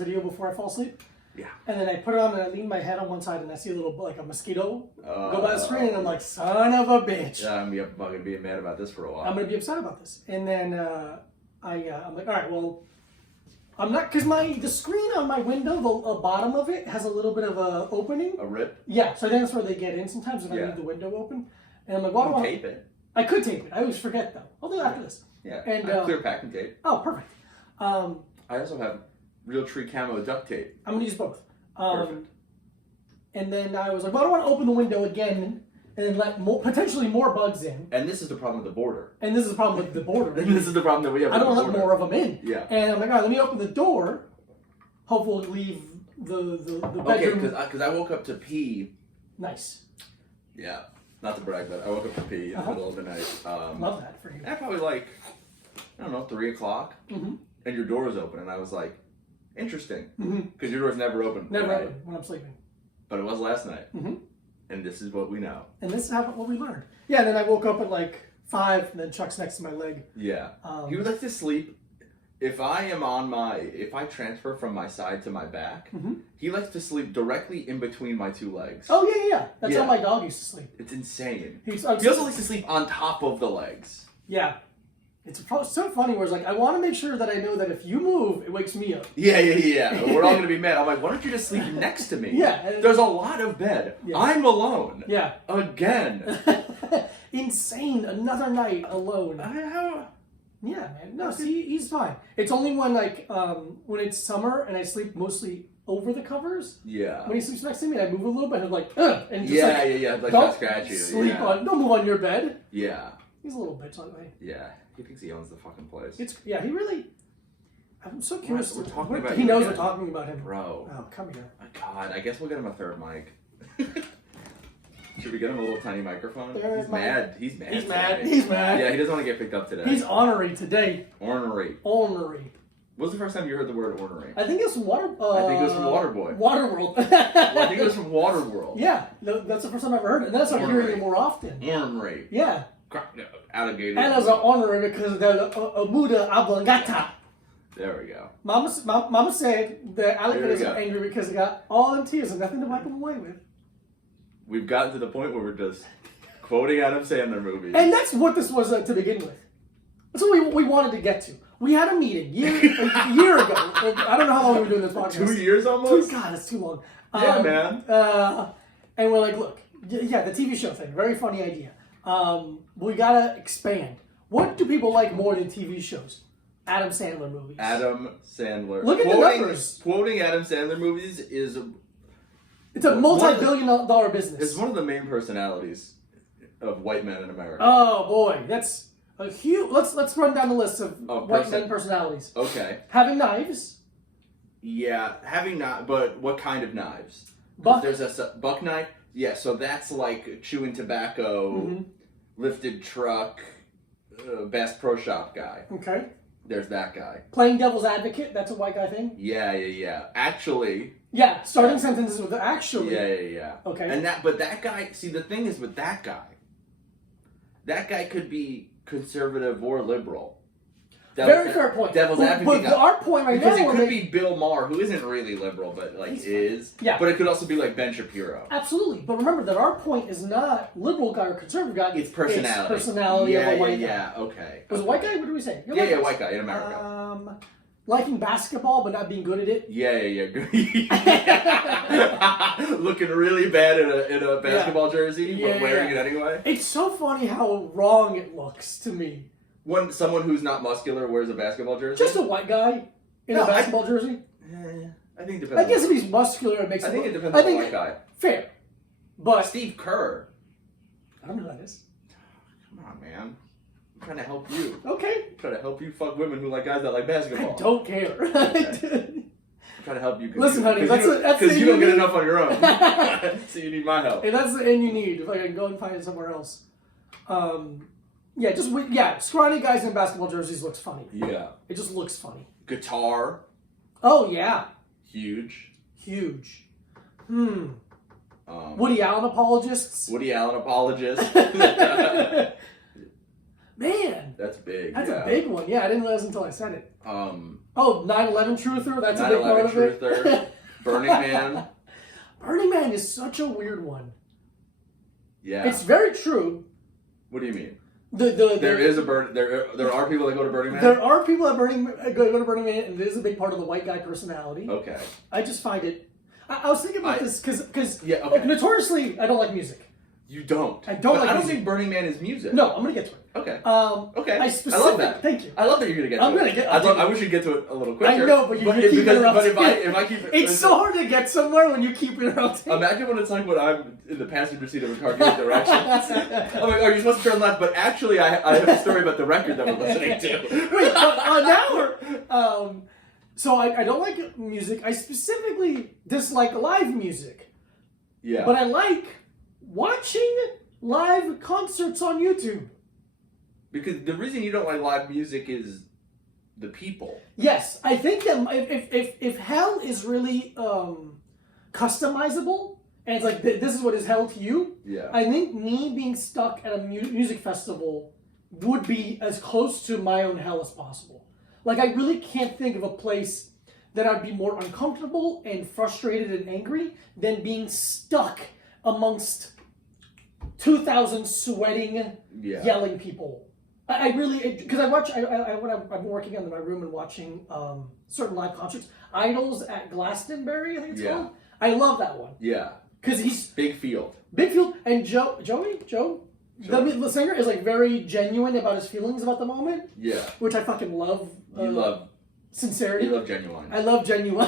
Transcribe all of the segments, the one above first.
video before I fall asleep. Yeah. And then I put it on and I lean my head on one side and I see a little, like a mosquito go by the screen and I'm like, son of a bitch. Yeah, I'm gonna be mad about this for a while. I'm going to be upset about this. And then I'm like, all right, well, I'm not, because the screen on my window, the bottom of it has a little bit of a opening. A rip? Yeah, so I think that's where they get in sometimes if I leave the window open. And I'm like, well, I don't want tape it. I could tape it. I always forget though. I'll do it after this. Yeah. And clear packing tape. Oh, perfect. I also have Real Tree Camo duct tape. I'm gonna use both. Perfect. And then I was like, well, I don't want to open the window again and then let potentially more bugs in. And this is the problem with the border. And this is the problem with the border. And this is the problem that we have. I don't want to let more of them in. Yeah. And I'm like, all right, let me open the door. Hopefully leave the bedroom. Okay, because I woke up to pee. Nice. Yeah. Not to brag, but I woke up to pee in the middle of the night. Love that for you. At probably like, I don't know, 3 o'clock. Mm-hmm. And your door was open. And I was like, interesting. Mm-hmm. Because your door's never open. Never open when I'm sleeping. But it was last night. Mm-hmm. And this is what we know. And this is what we learned. Yeah, and then I woke up at like 5, and then Chuck's next to my leg. Yeah. He would like to sleep. If I transfer from my side to my back, he likes to sleep directly in between my two legs. Oh, yeah. That's how my dog used to sleep. It's insane. He also likes to sleep on top of the legs. Yeah. It's so funny where it's like, I want to make sure that I know that if you move, it wakes me up. Yeah. We're all going to be mad. I'm like, why don't you just sleep next to me? Yeah. There's a lot of bed. Yeah. I'm alone. Yeah. Again. Insane. Another night alone. Yeah, man. No, see, he's fine. It's only when when it's summer and I sleep mostly over the covers. Yeah. When he sleeps next to me, and I move a little bit, I'm like, ugh, and just like don't scratch you. Don't move on your bed. Yeah. He's a little bitch on me. Yeah. He thinks he owns the fucking place. He really. I'm so curious. We're talking about he knows we're talking about him, bro. Oh, come here. My God, I guess we'll get him a third mic. Should we get him a little tiny microphone? He's mad. He's mad. He's mad. Yeah, he doesn't want to get picked up today. He's ornery today. Ornery. Ornery. When was the first time you heard the word ornery? I think it's from I think it was from Waterboy. Waterworld. I think it was from Waterworld. Yeah, that's the first time I've ever heard it. And that's why I'm hearing it more often. Ornery. Yeah. Alligator. And as an ornery because the Muda Ablangata. There we go. Mama said the alligators are angry because they got all them tears and nothing to wipe them away with. We've gotten to the point where we're just quoting Adam Sandler movies. And that's what this was to begin with. That's what we wanted to get to. We had a meeting a year ago. I don't know how long we've been doing this podcast. 2 years almost? God, that's too long. Yeah, man. And we're like, look, yeah, the TV show thing, very funny idea. We gotta expand. What do people like more than TV shows? Adam Sandler movies. Adam Sandler. Look at the numbers. Quoting Adam Sandler movies is... It's a multi-billion-dollar business. It's one of the main personalities of white men in America. Oh boy, that's a huge. Let's run down the list of white men personalities. Okay. Having knives. Yeah, but what kind of knives? Buck. There's a buck knife. Yeah, so that's like chewing tobacco, lifted truck, Bass Pro Shop guy. Okay. There's that guy. Playing devil's advocate. That's a white guy thing. Yeah. Actually. Yeah, starting sentences with actually. Yeah. Okay. But that guy. See, the thing is with that guy could be conservative or liberal. Very fair point. Devil's advocate. But our point right now, because it could be Bill Maher, who isn't really liberal, but is. Yeah. But it could also be like Ben Shapiro. Absolutely. But remember that our point is not liberal guy or conservative guy. It's personality. It's personality of a white guy. Yeah. Okay. Was it white guy? What did we say? Yeah, white guy in America. Liking basketball but not being good at it. Yeah. Looking really bad in a basketball jersey, but wearing it anyway. It's so funny how wrong it looks to me. When someone who's not muscular wears a basketball jersey? Just a white guy in a basketball jersey? I think it depends. I guess if he's muscular, it makes I think it depends on the white guy. Fair. But Steve Kerr. I don't know who that is. Come on, man. I'm trying to help you. Okay. I'm trying to help you fuck women who like guys that like basketball. I don't care. Okay. I'm trying to help you. Listen, honey, that's because you don't get enough on your own. So you need my help. And that's the end you need. If I can go and find it somewhere else. Scrawny guys in basketball jerseys looks funny. Yeah. It just looks funny. Guitar. Oh, yeah. Huge. Woody Allen apologists. Man. That's big. That's a big one. Yeah, I didn't realize until I said it. Oh, 9/11 truther. That's a big part 9/11 of it. truther. Burning Man. Burning Man is such a weird one. Yeah. It's very true. What do you mean? There is a burn. There are people that go to Burning Man. There are people that go to Burning Man, and it is a big part of the white guy personality. Okay. I just find it. I was thinking about this because yeah, okay. Notoriously I don't like music. You don't. I don't. But Like I don't music. think Burning Man is music. No, I'm gonna get to it. Okay. I Okay. I love that. Thank you. I love that you're gonna get. I'm to gonna it. get. I wish you'd get to it a little quicker. I know, but you keep because, interrupting. but if I keep, it's so hard to get somewhere when you keep interrupting. Imagine when it's like when I'm in the passenger seat of a car giving directions. I'm like, oh, you're supposed to turn left, but actually, I have a story about the record that we're listening to. Wait, now we're. So I don't like music. I specifically dislike live music. Yeah. But I like watching live concerts on YouTube. Because the reason you don't like live music is the people. Yes, I think that if hell is really customizable, and it's like this is what is hell to you. Yeah. I think me being stuck at a music festival would be as close to my own hell as possible. Like I really can't think of a place that I'd be more uncomfortable and frustrated and angry than being stuck amongst 2,000 sweating, yelling people. I really, because when I'm working in my room and watching certain live concerts, Idols at Glastonbury, I think it's called. I love that one. Yeah. Because he's Big Field, and Joe, the singer is like very genuine about his feelings about the moment. Yeah. Which I fucking love. You love sincerity. You love genuine. I love genuine.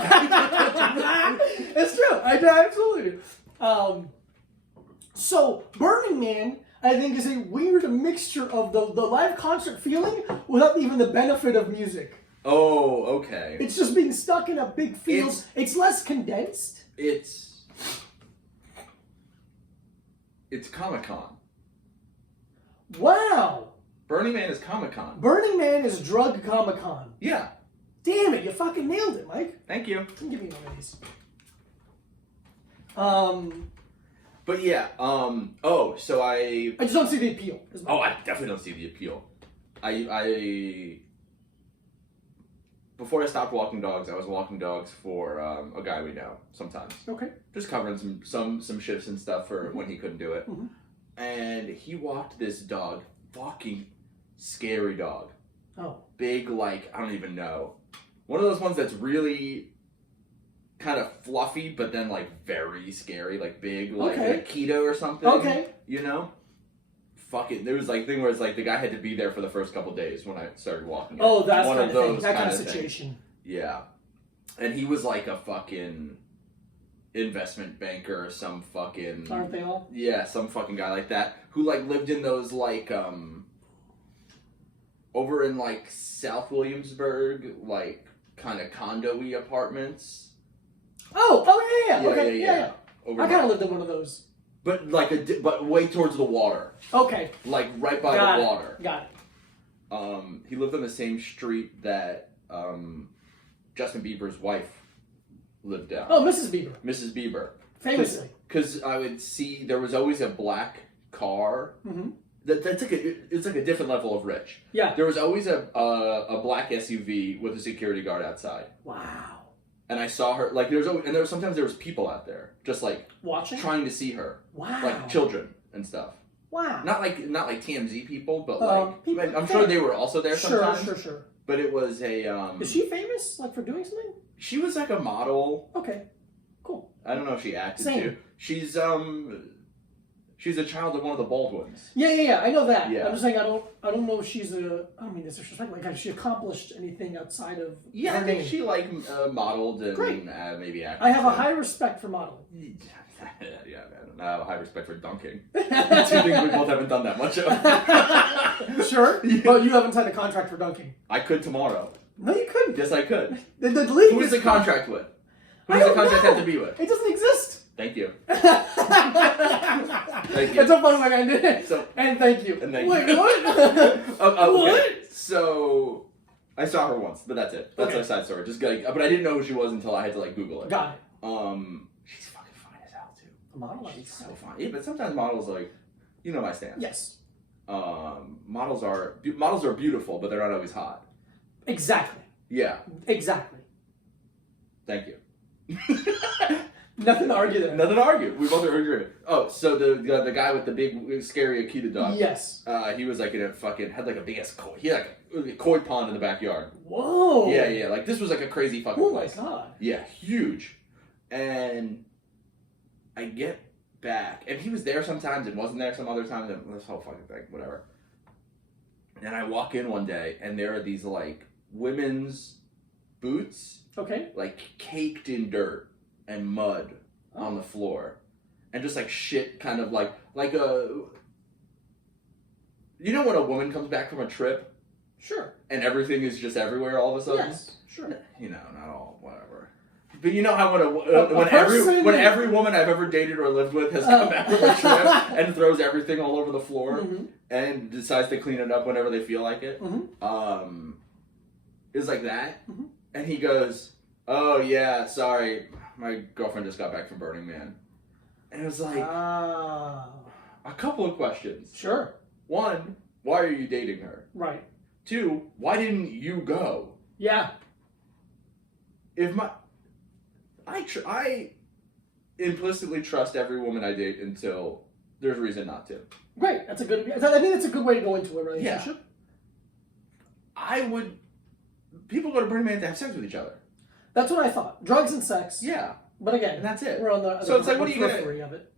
It's true. I absolutely do. So Burning Man, I think, is a weird mixture of the live concert feeling without even the benefit of music. Oh, okay. It's just being stuck in a big field. It's less condensed. It's Comic-Con. Wow. Burning Man is Comic-Con. Burning Man is drug Comic-Con. Yeah. Damn it, you fucking nailed it, Mike. Thank you. Give me one of these. But yeah, so I just don't see the appeal. I definitely don't see the appeal. I before I stopped walking dogs, I was walking dogs for a guy we know sometimes. Okay. Just covering some shifts and stuff for when he couldn't do it. Mm-hmm. And he walked this dog, fucking scary dog. Oh. Big, like, I don't even know. One of those ones that's really kind of fluffy, but then like very scary, like big, like a keto or something. Okay. You know? Fucking, there was like thing where it's like the guy had to be there for the first couple days when I started walking. Oh, that's one kind of of those thing. That kind of thing. situation. Yeah. And he was like a fucking investment banker or some fucking... Aren't they all? Yeah, some fucking guy like that who like lived in those like over in like South Williamsburg, like kind of condo-y apartments. Oh yeah. Okay, yeah. I kind of lived in one of those. But like but way towards the water. Okay. Like right by the water. Got it. He lived on the same street that Justin Bieber's wife lived down. Oh, Mrs. Bieber. Mrs. Bieber. Famously. Because I would see there was always a black car. Mm-hmm. That's like it's like a different level of rich. Yeah. There was always a black SUV with a security guard outside. Wow. And I saw her like sometimes there was people out there just like watching, trying to see her. Wow. Like children and stuff. Wow. Not like TMZ people, but like people, I'm sure they were also there sometimes. Sure. But it was a Is she famous like for doing something? She was like a model. Okay. Cool. I don't know if she acted Same. too. She's a child of one of the Baldwins. Yeah. I know that. Yeah. I'm just saying I don't know if she's I don't mean this disrespectful. Like, has she accomplished anything outside of? Yeah, I think she like modeled and maybe acted. I have a high respect for modeling. Yeah, man. I have a high respect for dunking. Two things we both haven't done that much of. Sure, but you haven't signed a contract for dunking. I could tomorrow. No, you couldn't. Yes, I could. The league. Who is the contract with? Who does the contract have to be with? It doesn't exist. Thank you. Thank you. It's so funny when I did it. And thank you. And thank Wait, you. what? Okay. So I saw her once, but that's it. That's Okay. a side story. Just like, but I didn't know who she was until I had to like Google it. Got it. She's fucking fine as hell too. A model? She's so fine. Yeah, but sometimes models like, you know my stance. Yes. Models are beautiful, but they're not always hot. Exactly. Yeah. Exactly. Thank you. Nothing to argue there. Nothing to argue. We both agree. Oh, so the guy with the big scary Akita dog. Yes. He was like in a fucking had like a big ass koi. He had like a koi pond in the backyard. Whoa. Yeah. Like this was like a crazy fucking place. Oh my god. Yeah, huge. And I get back, and he was there sometimes and wasn't there some other times, and this whole fucking thing, whatever. And I walk in one day, and there are these like women's boots, Okay. like caked in dirt and mud on the floor, and just like shit, kind of like a. You know when a woman comes back from a trip Sure. and everything is just everywhere all of a sudden? Yes. Sure. You know, not all, whatever. But you know how person- when every woman I've ever dated or lived with has come back from a trip and throws everything all over the floor Mm-hmm. and decides to clean it up whenever they feel like it. Mm-hmm. It was like that. Mhm. And he goes, "Oh yeah, sorry, my girlfriend just got back from Burning Man." And it was like Ah. a couple of questions. Sure. One, why are you dating her? Right. Two, why didn't you go? Yeah. If I implicitly trust every woman I date until there's reason not to. Great. That's a good. I think that's a good way to go into a relationship. People go to Burning Man to have sex with each other. That's what I thought. Drugs and sex. Yeah, But again, and that's it. we're on the So it's like, what are you gonna- periphery of it.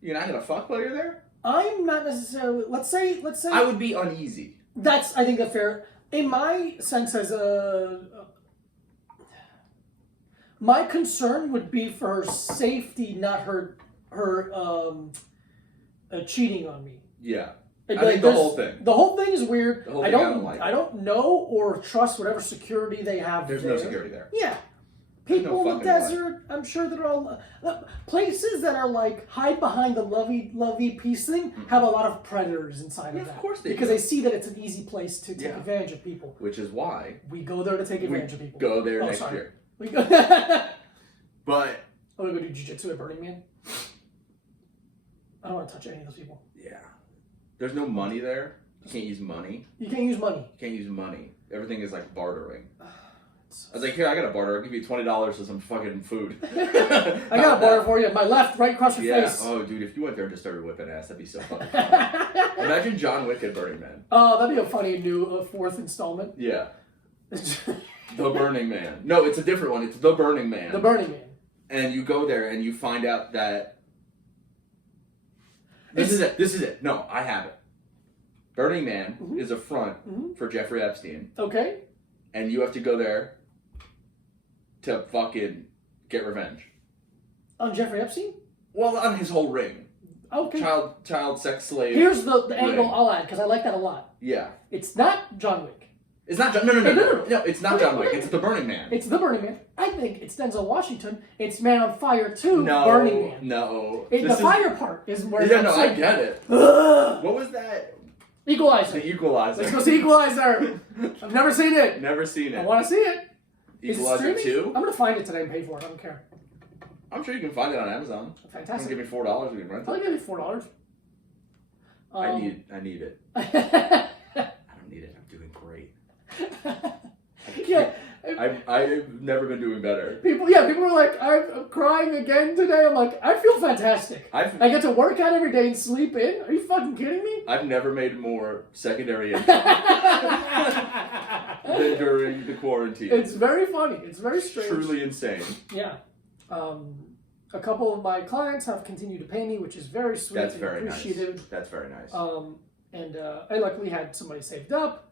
You're not gonna fuck while you're there? I'm not necessarily. Let's say. I would be uneasy. That's, I think, a fair. In my sense, as my concern would be for her safety, not her cheating on me. Yeah. Like, I think the there's- whole thing. The whole thing is weird. The whole I thing I don't. don't like. I don't know or trust whatever security they have. There's there. no security there. Yeah. There's People no in the fucking desert, I'm sure that are all places that are like hide behind the lovey peace thing have a lot of predators inside Yeah, of that. of course they because do. they see that it's an easy place to take Yeah. advantage of people. Which is why We go there to take we advantage of people. go there Oh, next sorry. year. We go. I'm But gonna go do jiu-jitsu at Burning Man. I don't want to touch any of those people. yeah, there's no money there. You can't use money. You can't use money. You can't use money. Everything is like bartering. I was like, here, I got a barter. I'll give you $20 for some fucking food. I got a bar for you. My left, right across your Yeah. face. Oh, dude, if you went there and just started whipping ass, that'd be so fucking fun. Imagine John Wick at Burning Man. Oh, that'd be a funny new fourth installment. Yeah. The Burning Man. No, it's a different one. It's The Burning Man. The Burning Man. And you go there and you find out that this is it. No, I have it. Burning Man Mhm. is a front Mhm. for Jeffrey Epstein, Okay. and you have to go there to fucking get revenge. On Jeffrey Epstein? Well, on his whole ring. Okay. Child sex slave. Here's the angle Right. I'll add, because I like that a lot. Yeah. It's not John Wick. It's not John. No, it's not Okay, John Wick. okay. It's The Burning Man. It's The Burning Man. I think it's Denzel Washington. It's Man on Fire 2, No, Burning Man. no. The fire part is where Yeah, I'm no, I saying, get it. "Ugh." What was that? Equalizer. The Equalizer. Let's go see Equalizer. I've never seen it. Never seen I it. want to see it. Is it Equalizer streaming? 2? I'm going to find it today and pay for it. I don't care. I'm sure you can find it on Amazon. Fantastic. Give me $4, we can rent I'll it. give you $4. I need it. I don't need it. I'm doing great. Yeah. I've never been doing better. People were like, I'm crying again today. I'm like, I feel fantastic. I get to work out every day and sleep in. Are you fucking kidding me? I've never made more secondary income than during the quarantine. It's very funny. It's very strange. Truly insane. Yeah. A couple of my clients have continued to pay me, which is very sweet That's and very nice. appreciative. That's very nice. And I luckily had somebody saved up.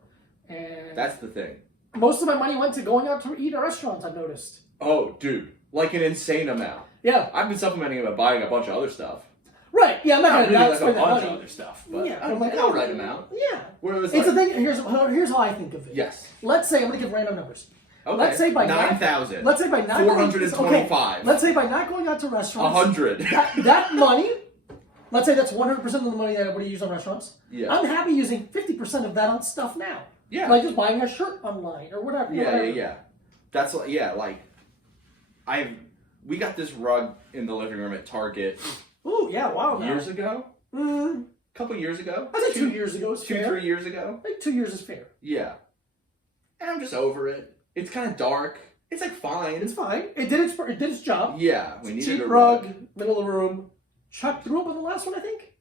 And That's the thing. most of my money went to going out to eat at restaurants, I've noticed. Oh, dude. Like an insane amount. Yeah. I've been supplementing it by buying a bunch of other stuff. Right. Yeah, I'm not Not going to really not like a spend that bunch of money. other stuff, but Yeah, I'm like, oh, right amount. Yeah. Where it was It's like, a thing. Here's how I think of it. Yes. Let's say I'm going to give random numbers. Okay. Let's say by 9,000. Let's say by not 425. Okay, let's say by not going out to restaurants. 100. That money. Let's say that's 100% of the money that I would use on restaurants. Yeah. I'm happy using 50% of that on stuff now. Yeah. Like just buying a shirt online or whatever. Yeah. That's like, we got this rug in the living room at Target Ooh, yeah, wow. years ago. Mm, Couple years ago. I say 2 years ago is fair. 3 years ago. I think 2 years is fair. Yeah. and I'm just over it. It's kind of dark. It's like fine. It's fine. It did its job. Yeah, we needed Cheap a rug, middle of the room. Chuck threw up on the last one, I think.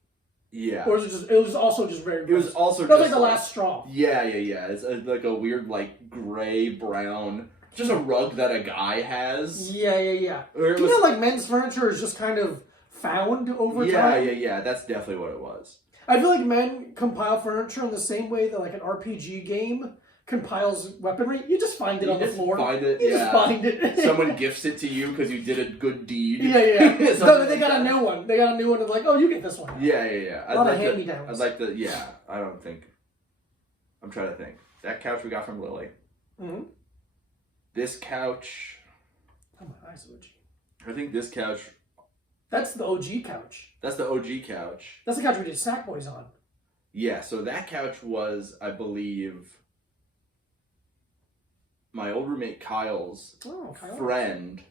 Yeah. Or it was also just very. It was also that was just like the last straw. Yeah. It's like a weird, like, gray brown, just a rug that a guy has. Yeah. Or it You was, know, like men's furniture is just kind of found over time. Yeah. That's definitely what it was. I feel like men compile furniture in the same way that like an RPG game compiles weaponry. You just find it You on the just floor. find it. You just find it. Someone gifts it to you because you did a good deed. Yeah. No, they like got that. a new one. They got a new one. And like, oh, you get this one. Yeah. A lot of hand-me-downs. I'd like the. Yeah, I don't think. I'm trying to think. That couch we got from Lily. Mm-hmm. This couch. Oh my eyes, OG. I think this couch. That's the OG couch. That's the OG couch. That's the couch we did Snack Boys on. Yeah, so that couch was, I believe, my old roommate Kyle's Kyle. friend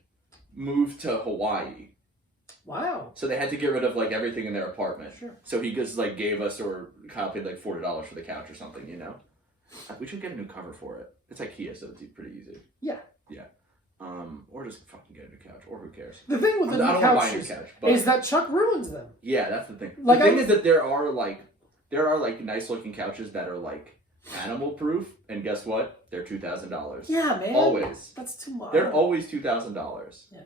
moved to Hawaii. Wow. So they had to get rid of like everything in their apartment. Sure. So he just like gave us, or Kyle paid like $40 for the couch or something, you know? We should get a new cover for it. It's IKEA, so it's pretty easy. Yeah. Or just fucking get a new couch, or who cares? The thing with the I new don't want to buy a new couches couch, but is that Chuck ruins them. yeah, that's the thing. Like, The thing is that there are nice looking couches that are like animal proof, and guess what? They're $2,000. Yeah, man. Always. That's too much. They're always $2,000. Yeah.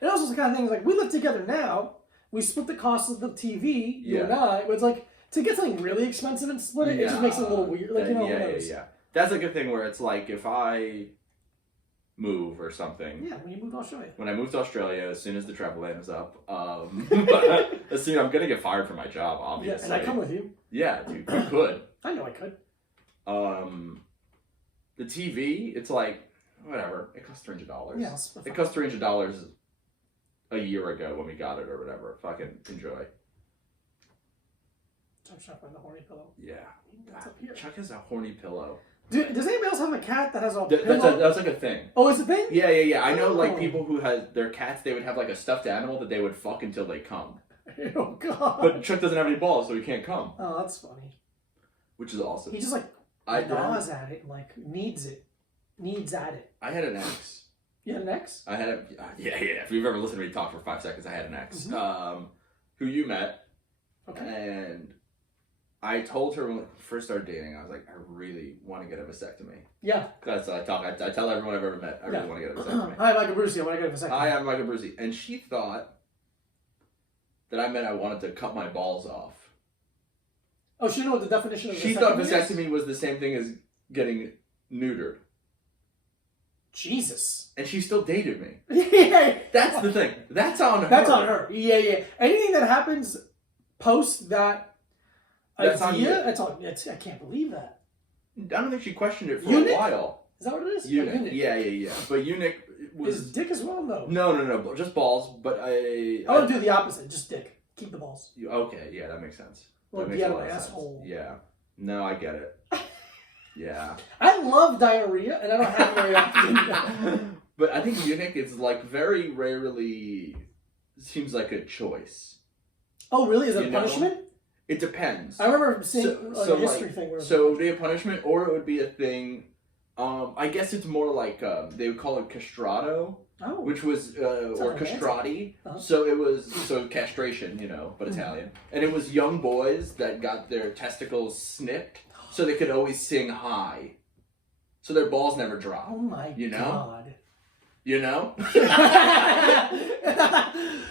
And also the kind of thing is like we live together now. We split the cost of the TV, you and I. But it's like to get something really expensive and split it, it just makes it a little weird. Like, you know, who knows? Yeah. That's a good thing where it's like if I move or something. Yeah, when you move to Australia. When I moved to Australia, as soon as the travel ban is up, as soon I'm gonna get fired from my job, obviously. Yeah, and I come with you. Yeah, dude, you could. I know I could. The TV, it's like whatever. It costs $300. Yeah, it cost $300 a year ago when we got it or whatever. Fucking enjoy. I'm shuffling the horny pillow. Yeah. That's up here. Chuck has a horny pillow. Does anybody else have a cat that has a pillow? That's like a thing. Oh, it's a thing? Yeah. I know like Oh. people who had their cats, they would have like a stuffed animal that they would fuck until they come. Oh, God. But Chuck doesn't have any balls, so he can't come. Oh, that's funny. Which is awesome. He just like gnaws at it and like needs at it. I had an ex. You had an ex? I had a yeah. If you've ever listened to me talk for 5 seconds, I had an ex. Mm-hmm. Who you met. Okay. And I told her when we first started dating, I was like, I really want to get a vasectomy. Yeah. Because I tell everyone I've ever met, I really want to get a vasectomy. Hi, Michael Brucey. I want to get a vasectomy. Hi, I'm Michael Brucey. And she thought that I meant I wanted to cut my balls off. Oh, she didn't know what the definition of vasectomy She thought is? vasectomy was the same thing as getting neutered. Jesus. And she still dated me. Yeah. That's the thing. That's on her. That's on her. Yeah. Anything that happens post that That's on you. idea, that's on. I can't believe that. I don't think she questioned it for Eunuch? a while. Is that what it is? Eunuch. Eunuch. Yeah. But eunuch was Is dick as well? No. no, just balls. But I want to do the opposite. Just dick. Keep the balls. Okay, yeah, that makes sense. Well, That be makes out a of lot my of sense. asshole. Yeah. No, I get it. Yeah. I love diarrhea, and I don't have it very often. But I think eunuch is like very rarely seems like a choice. Oh, really? Is it You a know? punishment? It depends. I remember seeing a history like, thing where. So it would be a punishment, or it would be a thing. I guess it's more like they would call it castrato, Oh. which was or romantic. castrati. Uh-huh. So it was castration, but Italian, and it was young boys that got their testicles snipped, so they could always sing high, so their balls never drop. Oh my God. You know?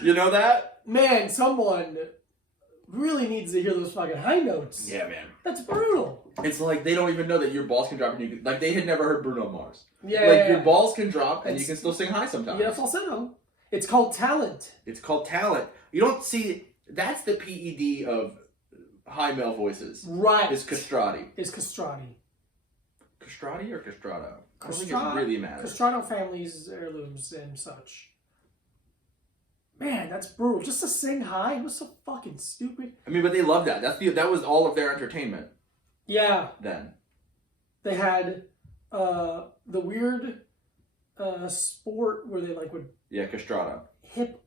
You know that? Man, someone really needs to hear those fucking high notes. Yeah, man. That's brutal. It's like they don't even know that your balls can drop, and you can, like they had never heard Bruno Mars. Yeah. Your balls can drop, and you It's- can still sing high sometimes. Yeah, falsetto. It's called talent. It's called talent. You don't see. That's the PED of high male voices. Right. Is castrati. Is castrati. Castrati or castrato? I don't think it really matters. Castrato families, heirlooms, and such. Man, that's brutal. Just to sing high was so fucking stupid. I mean, but they loved that. That was all of their entertainment Yeah. then. They had the weird sport where they like would Yeah, castrato. hip.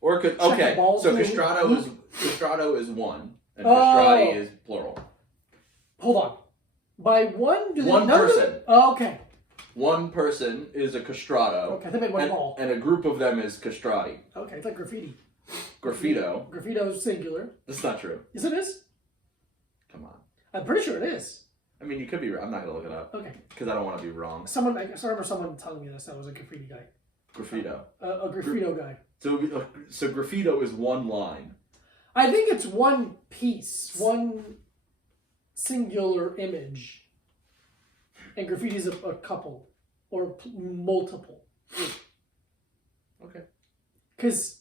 Or Check okay, the balls so in the castrato is one, and Oh. castrati is plural. Hold on. By one, do they One none of them- person. Oh, okay. One person is a castrato. Okay, they made one ball. And a group of them is castrati. Okay, it's like graffiti. Graffito. Graffito is singular. That's not true. Yes, it is. Come on. I'm pretty sure it is. I mean, you could be right. I'm not going to look it up. Okay. Because I don't want to be wrong. I remember someone telling me this. I was a graffiti guy. Graffito. A graffito guy. So graffito is one line. I think it's one piece, one singular image. And graffiti is a couple or multiple. Okay. Because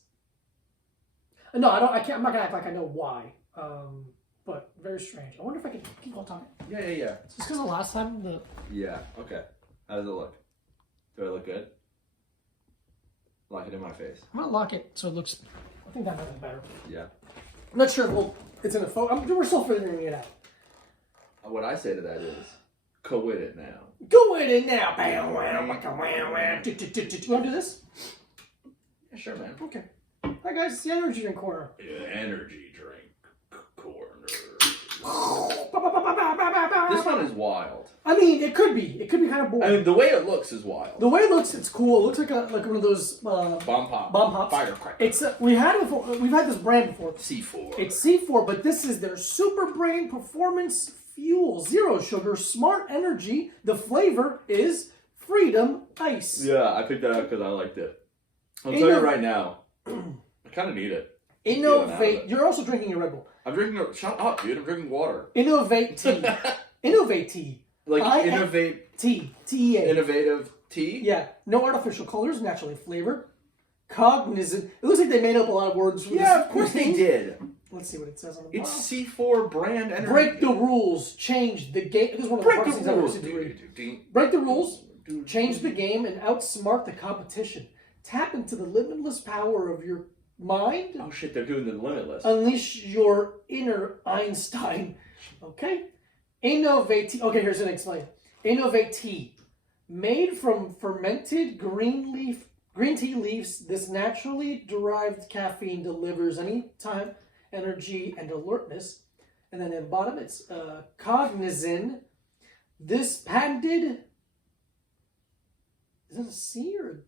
no, I don't. I'm not gonna act like I know why. But very strange. I wonder if I can keep on talking. Yeah. Just because the last time Yeah. Okay. How does it look? Do I look good? Lock it in my face. I'm gonna lock it so it looks. I think that might be better. Yeah. I'm not sure if it's in a photo. We're still figuring it out. What I say to that is, go with it now. Go with it now. Bam, wham, wacka, wham, wham. You want to do this? Yeah, sure, man. Okay. Hi guys, it's the energy drink corner. Energy drink corner. This This one is wild. I mean, it could be. It could be kind of boring. I mean, the way it looks is wild. The way it looks, it's cool. It looks like one of those Bomb pop. bomb pops. Firecracker. It's we've had this brand before. C4. It's C4, but this is their Super Brain Performance Fuel, zero sugar, smart energy. The flavor is Freedom Ice. Yeah, I picked that up because I liked it. I'll tell you right now, I kind of need it. Innovate. You're also drinking a Red Bull. I'm drinking. Shut up, dude. I'm drinking water. Innovate tea. Innovate tea. Like innovate tea. T-E-A. innovative tea. Yeah. No artificial colors, naturally flavored. Cognizant. It looks like they made up a lot of words. For Yeah, this. of course they did. Let's see what it says on the It's bottom. C4 brand energy. Break the rules. Change the game. This is one of the Break hardest the things I've ever rules, seen to read. dude. Break the rules. Change the game and outsmart the competition. Tap into the limitless power of your mind. Oh shit, they're doing the limitless. Unleash your inner Einstein. Okay? Innovate tea. Okay, here's an explain. Innovate tea. Made from fermented green tea leaves, this naturally derived caffeine delivers anytime energy and alertness. And then at the bottom, it's cognizant. This patented. Is it a C or?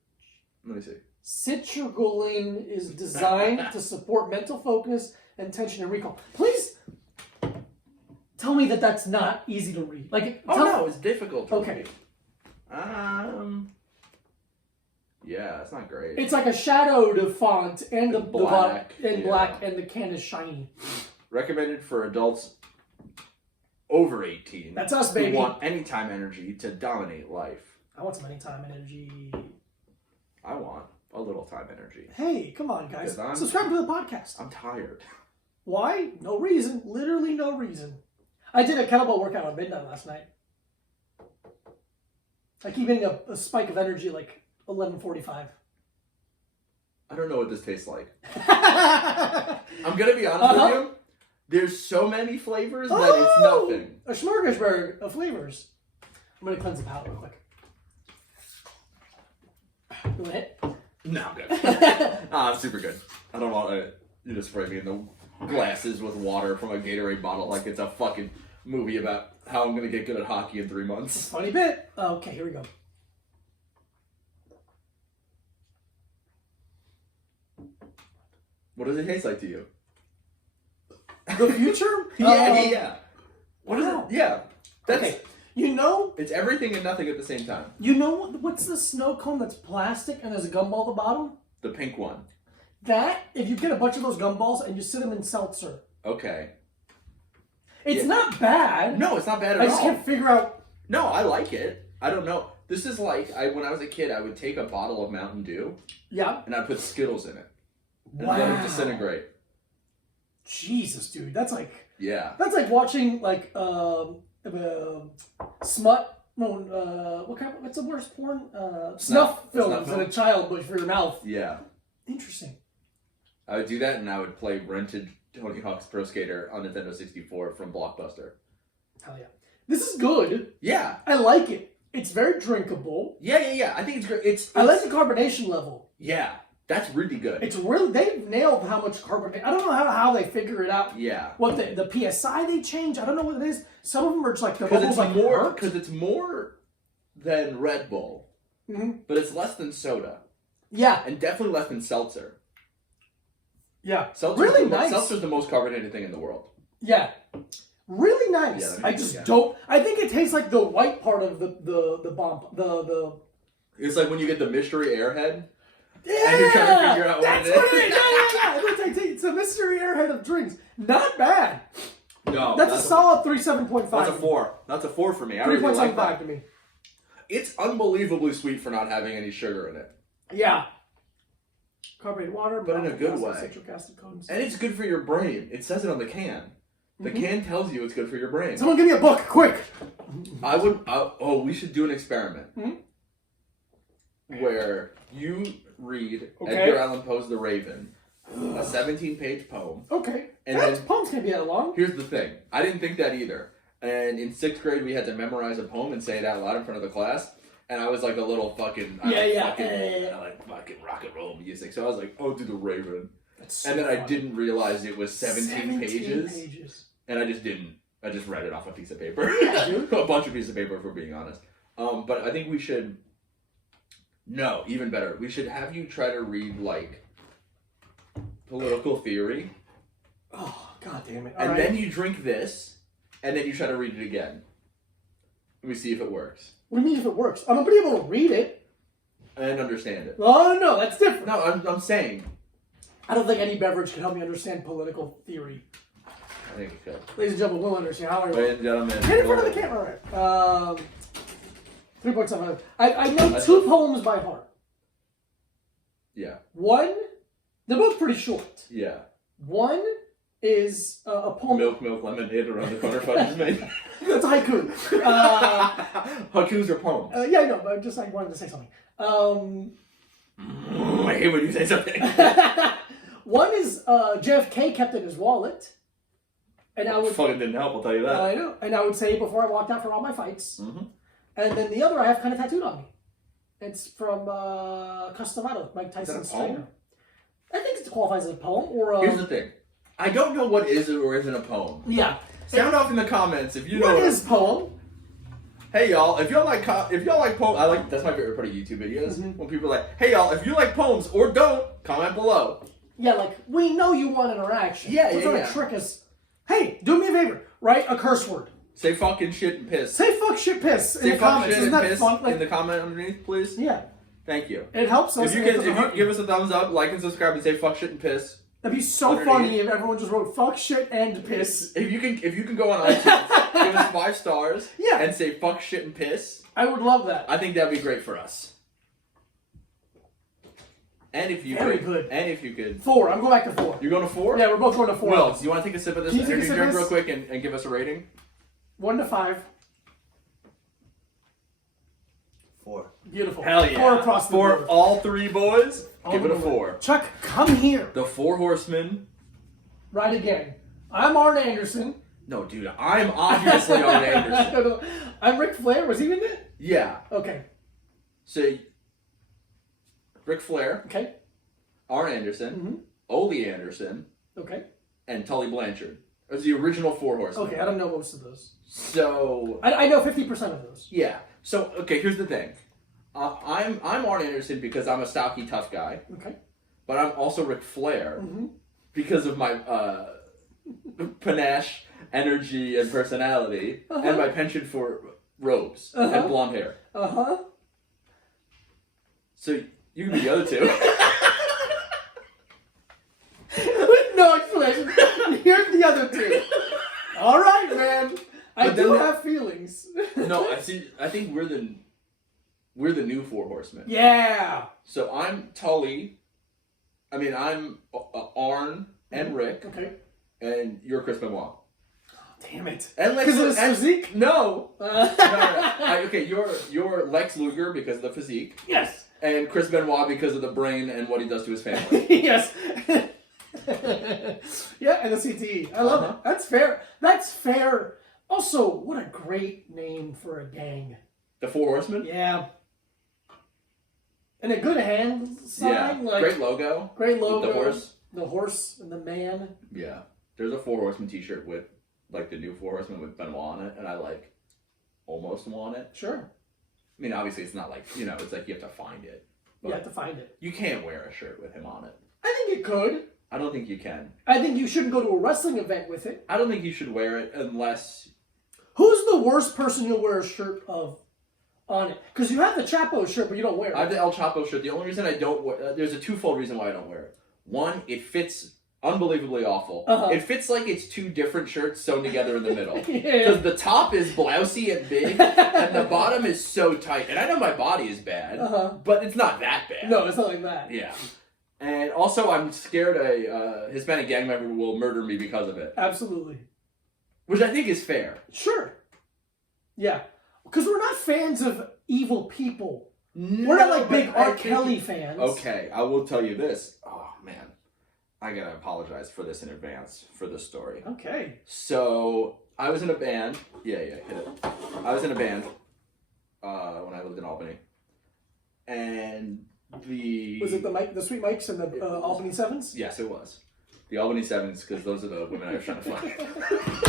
Let me see. Citrulline is designed to support mental focus, attention, and recall. Please tell me that that's not easy to read. No, it's difficult to Okay. read. Yeah, it's not great. It's like a shadowed font and the Black, black, and the can is shiny. Recommended for adults over 18. That's us, who baby. want anytime energy to dominate life. I want some anytime energy. I want a little time energy. Hey, come on, guys. Because I'm- Subscribe to the podcast. I'm tired. Why? No reason. Literally no reason. I did a kettlebell workout at midnight last night. I keep getting a spike of energy like 11:45. I don't know what this tastes like. I'm gonna be honest with you. There's so many flavors that it's nothing. A smorgasbord of flavors. I'm gonna cleanse the palate real quick. You want to hit? No, I'm good. I'm super good. I don't want you to spray me in the glasses with water from a Gatorade bottle like it's a fucking movie about how I'm gonna get good at hockey in 3 months. Funny bit. Okay, here we go. What does it taste like to you? The future? Yeah. What is Wow. it? Yeah. That's Okay. You know it's everything and nothing at the same time. what's the snow cone that's plastic and there's a gumball at the bottom? The pink one. That, if you get a bunch of those gumballs and you sit them in seltzer, Okay. it's Yeah. not bad. No, it's not bad at I all. just can't figure out. No, I like it. I don't know. This is like when I was a kid, I would take a bottle of Mountain Dew Yeah. and I'd put Skittles in it and Wow. let it disintegrate. Jesus, dude, that's like Yeah. watching like smut. No, what's the worst porn? Snuff films in a child, but for your mouth. Yeah. Interesting. I would do that and I would play rented Tony Hawk's Pro Skater on Nintendo 64 from Blockbuster. Hell yeah. This is good. Yeah. I like it. It's very drinkable. Yeah. I think it's great. It's I like the carbonation level. Yeah. That's really good. It's really, they've nailed how much carbonation. I don't know how they figure it out. Yeah. What the PSI they change. I don't know what it is. Some of them are just like the Because bubbles it's like more. hurt. Because it's more. than Red Bull, but it's less than soda, Yeah. and definitely less than seltzer. Yeah. Seltzer's Really the, nice. Seltzer's the most carbonated thing in the world. Yeah. Really nice. Yeah, let me I get just it. don't. I think it tastes like the white part of the bomb. The. It's like when you get the mystery airhead. Yeah. And you're trying to figure out what That's it is. what it is. Yeah. It's a mystery airhead of drinks. Not bad. No, That's a solid 3.75. That's a 4. That's a 4 for me. I really like 3.75 that. to me. It's unbelievably sweet for not having any sugar in it. Yeah. Carbonated water, But in a good acid, way. citric acid cones. And it's good for your brain. It says it on the can. The can tells you it's good for your brain. Someone give me a book, quick. We should do an experiment where you read Okay. Edgar Allan Poe's The Raven, a 17-page poem. Okay. And That then- poem's gonna be that long. Here's the thing. I didn't think that either. And in 6th grade, we had to memorize a poem and say it out loud in front of the class. And I was like a little fucking... I like fucking rock and roll music. So I was like, do The Raven. That's so And then I fun. didn't realize it was 17 pages. And I just didn't. I just read it off a piece of paper. Yeah, dude. A bunch of pieces of paper, if we're being honest. But I think we should... No, even better. We should have you try to read, like, political theory. Oh, god damn it. And then you drink this, and then you try to read it again. And we see if it works. What do you mean if it works? I'm gonna be able to read it. And understand it. Oh, no, that's different. No, I'm saying. I don't think any beverage can help me understand political theory. I think it could. Ladies and gentlemen, we'll understand. How are you? Ladies and gentlemen. Get in front of the camera. All right. 3.75. I know 2 poems by heart. Yeah. One, they're both pretty short. Yeah. One is a poem. Milk, lemonade around the corner fudge is made. That's a haiku. Haikus are poems. Yeah, I know, but just I wanted to say something. I hate when you say something. One is JFK kept in his wallet, and I would. Fucking didn't help, I'll tell you that. I know, and I would say before I walked out for all my fights. Mhm. And then the other I have kind of tattooed on me. It's from Customado, Mike Tyson's poem? trainer. I think it qualifies as a poem or. Here's the thing. I don't know what is or isn't a poem. Yeah. Sound off in the comments if you know. What is poem? Hey y'all, if y'all like poems, that's my favorite part of YouTube videos. When people are like, hey y'all, if you like poems or don't, comment below. Yeah, like we know you want interaction. Yeah, so yeah, trying yeah. to trick us. Hey, do me a favor. Write a curse word. Say fucking shit and piss. Say fuck, shit, piss in Say the fuck comments. shit Isn't and that piss fun? Like, in the comment underneath, please. yeah, Thank you. it helps us. If you and it can, doesn't if you hurt give us a thumbs up, like and subscribe, and say fuck shit and piss. That'd be so underneath. funny if everyone just wrote fuck, shit, and piss. If you can go on iTunes, give us 5 stars. Yeah. And say fuck shit and piss. I would love that. I think that'd be great for us. And if you Very could, good. And if you could, 4. I'm going back to 4. you're going to 4. Yeah, we're both going to 4. Will, do you want to take a sip of this Can you take a energy sip of drink this? real quick and give us a rating? 1 to 5. 4. Beautiful. Hell yeah. 4 across the For board. all 3 boys, give it a the 4. Chuck, come here. The 4 horsemen. Right again. I'm Arn Anderson. No, dude, I'm obviously Arn Anderson. No. I'm Ric Flair. Was he in it? Yeah. Okay. So, Ric Flair, Okay. Arn Anderson, Ole Anderson, Okay. and Tully Blanchard. Those are the original 4 horsemen. Okay. I don't know most of those. So, I know 50% of those. yeah. So, okay, here's the thing. I'm Arn Anderson because I'm a stocky, tough guy, Okay. but I'm also Ric Flair because of my panache, energy, and personality, and my penchant for robes and blonde hair. Uh-huh. So you can be the other 2. No explanation. Here's the other 2. All right, man. I But then do the- have feelings. No, I see. I think we're the new 4 horsemen. Yeah. So I'm Tully. I mean, I'm Arn and Rick, Okay. and you're Chris Benoit. Damn it. And Lex Because of his and- physique? No. No. Okay, you're Lex Luger because of the physique, Yes. and Chris Benoit because of the brain and what he does to his family. Yes. Yeah, and the CTE. I love it. That's fair. That's fair. Also, what a great name for a gang. The 4 horsemen. Yeah. And a good hand sign. Yeah. Like, Great logo. great logo. With the horse. The horse and the man. Yeah. There's a 4 horsemen T-shirt with like the new 4 horsemen with Benoit on it, and I like almost want it. Sure. I mean, obviously, it's not like, it's like you have to find it. But You have to find it. you can't wear a shirt with him on it. I think you could. I don't think you can. I think you shouldn't go to a wrestling event with it. I don't think you should wear it unless... Who's the worst person you'll wear a shirt of on it? Because you have the Chapo shirt, but you don't wear it. I have the El Chapo shirt. The only reason I don't wear... there's a twofold reason why I don't wear it. One, it fits unbelievably awful. Uh-huh. It fits like it's two different shirts sewn together in the middle. Yeah. Because the top is blousy and big, and the bottom is so tight. And I know my body is bad, but it's not that bad. No, it's not like that. Yeah. And also, I'm scared a Hispanic gang member will murder me because of it. Absolutely. Which I think is fair. Sure. Yeah. Because we're not fans of evil people. No, We're not like big but I R. think- Kelly fans. Okay, I will tell you this. Oh, man. I gotta apologize for this in advance, for this story. Okay. So, I was in a band. Yeah, hit it. I was in a band when I lived in Albany. And the... Was it the Sweet Mikes and the Albany Sevens? Yes, it was. The Albany Sevens, because those are the women I was trying to find.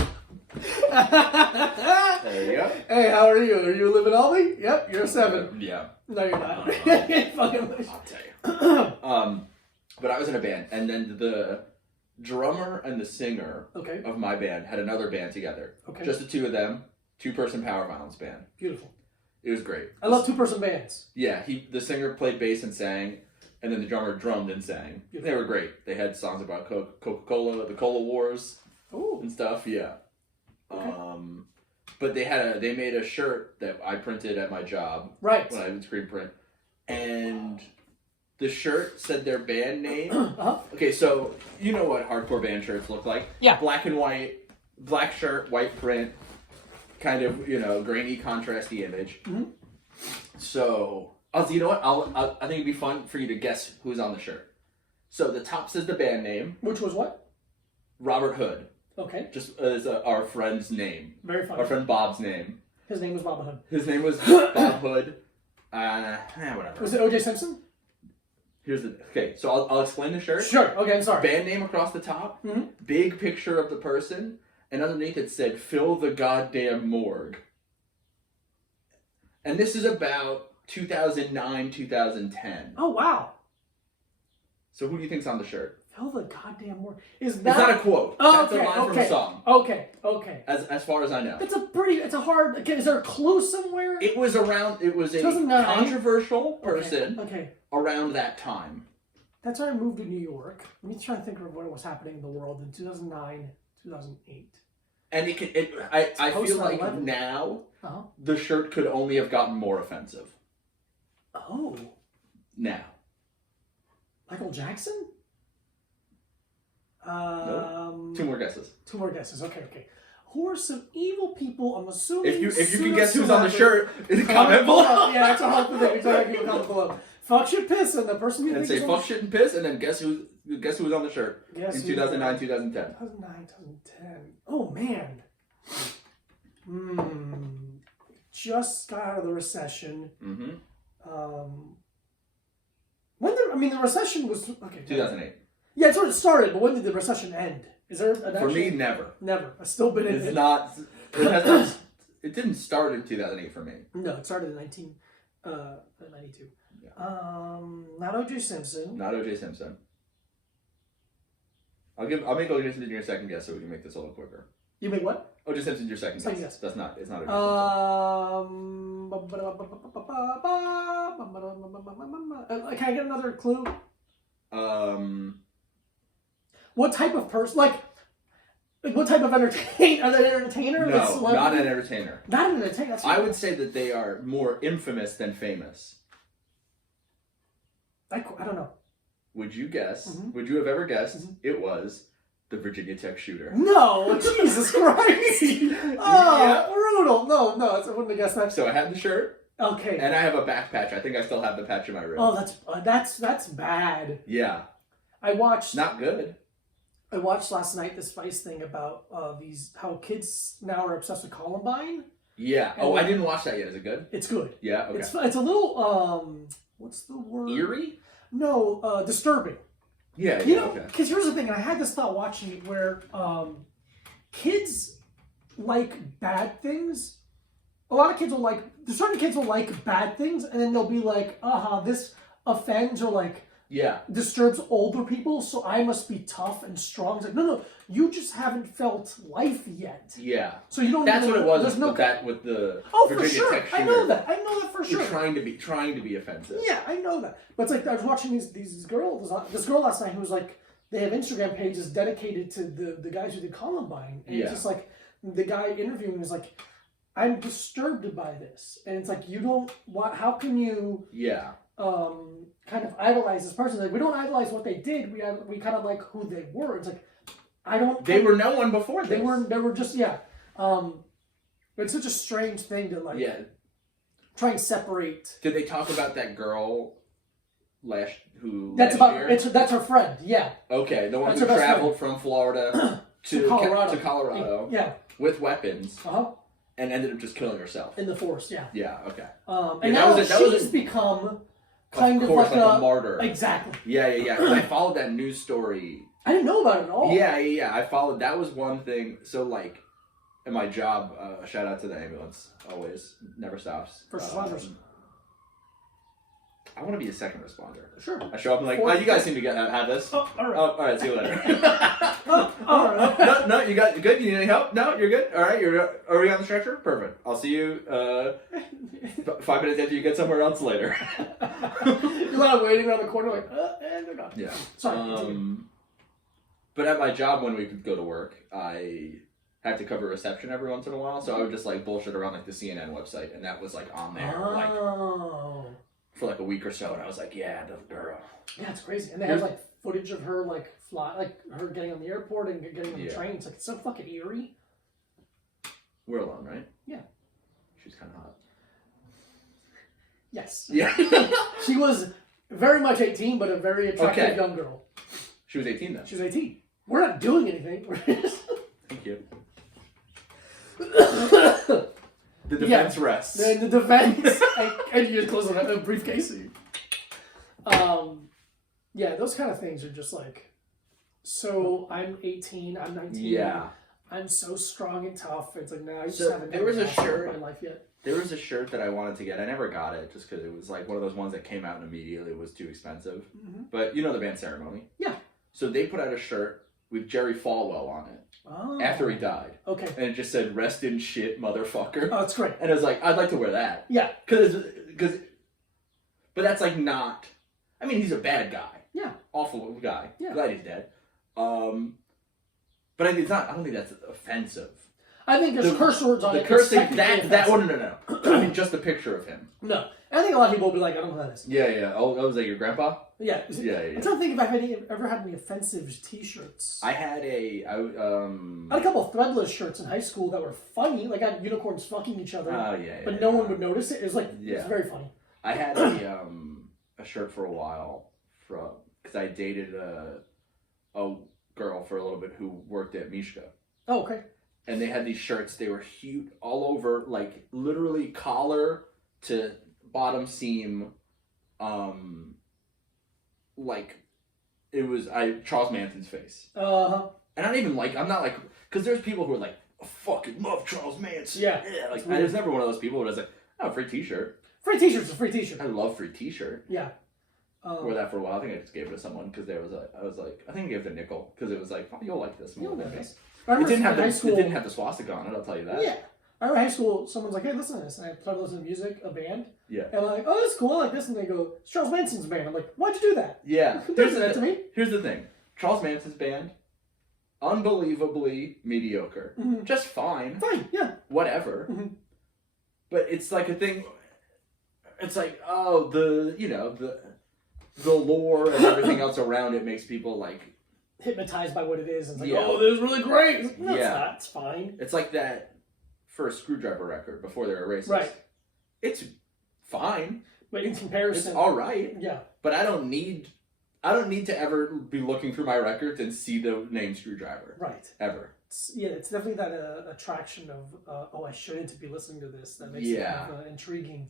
There you go. Hey, how are you? Are you live in Albany? Yep, you're a 7. Yeah, No, you're not. Fucking- I'll tell you. But I was in a band, and then the drummer and the singer Okay. of my band had another band together. Okay. Just the two of them, 2-person power violence band. Beautiful. It was great. I love 2-person bands. Yeah, the singer played bass and sang, and then the drummer drummed and sang. Beautiful. They were great. They had songs about Coca-Cola, the Cola Wars, Oh. and stuff. Yeah. Okay. But they made a shirt that I printed at my job Right. when I did screen print, and the shirt said their band name. Uh-huh. Okay, so you know what hardcore band shirts look like? Yeah. Black and white, black shirt, white print, kind of grainy, contrasty image. Mhm. So, you know what? I think it'd be fun for you to guess who's on the shirt. So the top says the band name, Which was what? Robert Hood, Okay. just as our friend's name, Very fun. our friend Bob's name. His name was Bob Hood. His name was Bob Hood. Whatever. Was it O.J. Simpson? So I'll explain the shirt. Sure. Okay, I'm sorry. Band name across the top, Mhm. big picture of the person, and underneath it said, "Fill the goddamn morgue." And this is about 2009, 2010. Oh, wow. So who do you think's on the shirt? Fill the goddamn word. It's not a quote. Oh, That's okay, a line from okay. a song. Okay. As far as I know. It's a hard, okay, is there a clue somewhere? It was a 2009. controversial person Okay. around that time. That's why I moved to New York. Let me try and think of what was happening in the world in 2009, 2008. And I feel like 9/11. now Uh-huh. the shirt could only have gotten more offensive. Oh. Now. Michael Jackson? Two more guesses. 2 more guesses. Okay. Who are some evil people? I'm assuming. If you can guess who's on the shirt, comment below. Yeah, that's a hard thing. It's all right, give a comment below. Fuck shit, piss, and the person you And think say is on fuck, shit, and piss, and then guess who was on the shirt Guess in who- 2009, 2010. 2009, 2010. Oh man. Just got out of the recession. Mm-hmm. The recession was okay. 2008. Yeah, it's when it started, but when did the recession end? Is there an For me, actual- never. Never. I've still been in It's it. not. It has not. It didn't start in 2008 for me. No, it started in 1992. Yeah. Not O.J. Simpson. Not O.J. Simpson. I'll make O.J. Simpson your second guess so we can make this a little quicker. You make what? O.J. Simpson's your second Second guess. guess. That's not. It's not O.J. Can I get another clue? Simpson. What type of person? Like what type of entertainer? Are they an entertainer? A No, celebrity? not an entertainer. Not an entertainer. That's I would say that they are more infamous than famous. I don't know. Would you guess? Mhm. Would you have ever guessed it was the Virginia Tech shooter? No, Jesus Christ! Oh, Yeah. brutal. No, I wouldn't have guessed that. So I had the shirt, Okay. and I have a back patch. I think I still have the patch in my rib. Oh, that's bad. Yeah, I watched not good. last night this Vice thing about how kids now are obsessed with Columbine. Yeah. And Oh, I then- didn't watch that yet. Is it good? It's good. Yeah. Okay. It's a little what's the word? Eerie? No, disturbing. Yeah. You Yeah. know, Okay. because here's the thing, and I had this thought watching it where kids like bad things. A lot of kids will like certain kids will like bad things, and then they'll be like, this offends or like Yeah. disturbs older people, so I must be tough and strong. It's like, no, you just haven't felt life yet. Yeah. So you don't. That's what it was There's no. with the Oh, for Virginia sure. Tech I shooter. know that. I know that for sure. You're trying to be offensive. Yeah, I know that. But it's like I was watching these girls. This girl last night who was like, they have Instagram pages dedicated to the guys who did Columbine, and it's just like the guy interviewing was like, I'm disturbed by this, and it's like you don't. How can you? Yeah. Kind of idolize this person. Like we don't idolize what they did. We kind of like who they were. It's like I don't. They were no one before this. They were just it's such a strange thing to like. Yeah. Try and separate. Did they talk about that girl last year? That's her friend. Yeah. Okay, the one That's who her best traveled from Florida to Colorado Yeah. with weapons Uh-huh. and ended up just killing herself. In the forest. Yeah. Yeah. Okay. And now she's become kind of like a martyr. Exactly. Yeah. 'Cause I followed that news story. I didn't know about it at all. Yeah. I followed. That was one thing. So like, in my job, shout out to the ambulance. Always, never stops. First responders. I want to be a second responder. Sure. I show up and like, oh, you guys seem to have this. Oh, all right. Oh, all right. See you later. All right. No, you good? You need any help? No, you're good. All right, are we on the stretcher? Perfect. I'll see you 5 minutes after you get somewhere else later. You're not waiting around the corner like, and they're gone. Yeah. Sorry. But at my job, when we could go to work, I had to cover reception every once in a while, so I would just like bullshit around like the CNN website, and that was like on there like for like a week or so, and I was like, yeah, the girl. Yeah, it's crazy, and they have like footage of her like her getting on the airport and getting on the train. It's like it's so fucking eerie. We're alone, right? Yeah. She's kind of hot. Yes. Yeah. She was very much 18, but a very attractive young girl. She was 18 then. She was 18. We're not doing anything. Thank you. The defense rests. The defense, and you just close a briefcase. Yeah, those kind of things are just like, so I'm 18, I'm 19. Yeah. I'm so strong and tough. It's like, no, I just So haven't there was a done shirt in my life yet. There was a shirt that I wanted to get. I never got it just because it was like one of those ones that came out and immediately was too expensive. Mm-hmm. But you know the band Ceremony? Yeah. So they put out a shirt with Jerry Falwell on it after he died. Okay. And it just said, "Rest in shit, motherfucker." Oh, that's great. And I was like, I'd like to wear that. Yeah. But that's like not, I mean, he's a bad guy. Yeah. Awful guy. Yeah. Glad he's dead. But I mean, I don't think that's offensive. I think there's curse words on the it. cursing, It's that one, no. I mean, just a picture of him. No. I think a lot of people will be like, I don't know who that is. Yeah. Oh, was that your grandpa? Yeah. Yeah. I'm trying to think if I've ever had any offensive t-shirts. I had I had a couple of threadless shirts in high school that were funny. Like I had unicorns fucking each other. Oh, yeah. But no one would notice it. It was like, it's very funny. I had a shirt for a while because I dated a girl for a little bit who worked at Mishka. Oh, okay. And they had these shirts. They were huge, all over, like literally collar to bottom seam. Like it was Charles Manson's face. Uh-huh. And I'm not like, because there's people who are like, I fucking love Charles Manson. Yeah. Like I was never one of those people who was like, oh, free T-shirt. Free t-shirt's a free t-shirt. I love free T-shirt. Yeah. Wore that for a while. I think I just gave it to someone because I think I gave it a nickel because it was like, oh, you'll like this more than this. It didn't have the swastika on it. I'll tell you that. Yeah. I remember in high school, someone's like, hey, listen to this. And I started listening to music, a band. Yeah. And I'm like, oh, that's cool. I like this. And they go, it's Charles Manson's band. I'm like, why'd you do that? Yeah. Who did that to me? Here's the thing. Charles Manson's band, unbelievably mediocre. Mm-hmm. Just fine. Fine, yeah. Whatever. Mm-hmm. But it's like a thing. It's like, oh, the lore and everything else around it makes people like hypnotized by what it is. And it's like, Yeah. oh, this is really great. It's like, no, Yeah. it's not. It's fine. It's like that first Screwdriver record before they were racist. Right. It's fine. But in comparison, It's all right. Yeah. But I don't need to ever be looking through my records and see the name Screwdriver. Right. Ever. It's definitely that attraction of, I shouldn't be listening to this. That makes it kind of intriguing.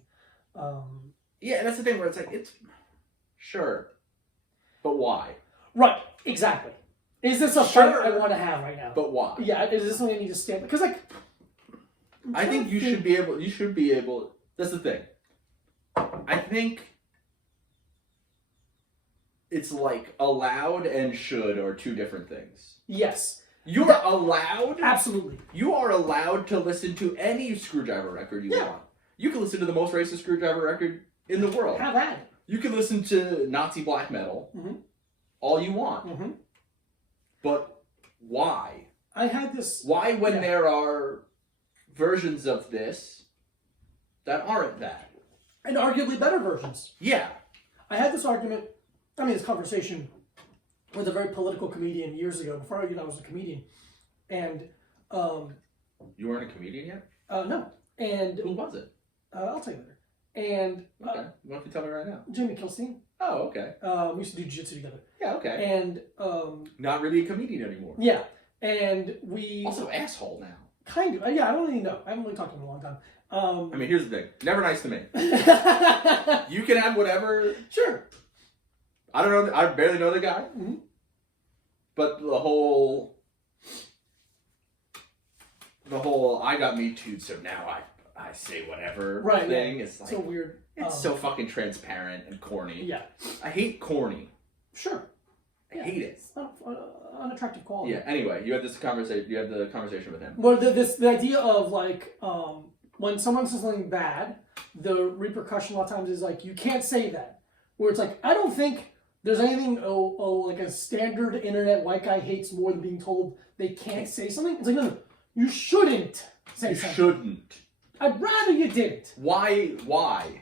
Yeah, and that's the thing where it's like, it's sure, but why? Right. Exactly. Is this a fight I want to have right now? But why? Yeah. Is this something I need to stand? Because like, I think you should be able. That's the thing. I think it's like allowed and should are two different things. Yes, You are allowed. absolutely. You are allowed to listen to any Screwdriver record you Yeah. want. You can listen to the most racist Screwdriver record in the world. Have at it. You can listen to Nazi black metal Mhm. all you want. Mm-hmm. But why? I had this. Why, when Yeah. there are versions of this that aren't that? And arguably better versions. Yeah. I had this argument, this conversation with a very political comedian years ago, before I was a comedian. And, You weren't a comedian yet? no. And, Who was it? I'll tell you later. And, Okay. Why don't you tell me right now? Jamie Kilstein, Oh, okay. we used to do jiu-jitsu together. Yeah, okay. And, Not really a comedian anymore. yeah. And we, Also, asshole now. kind of, I don't really know. I haven't really talked to him in a long time. I mean, here's the thing. Never nice to me. You can have whatever. Sure. I don't know. I barely know the guy. Mhm. But the whole I got me too, so now I say whatever Right, thing. It's like So weird. it's so fucking transparent and corny. Yeah. I hate corny. Sure. I Yeah. hate it. It's not unattractive quality. Yeah. Anyway, you had this conversation. You had the conversation with him. Well, the idea of like when someone says something bad, the repercussion a lot of times is like you can't say that. Where it's like I don't think there's anything like a standard internet white guy hates more than being told they can't say something. It's like no, you shouldn't say You something. shouldn't. I'd rather you didn't Why?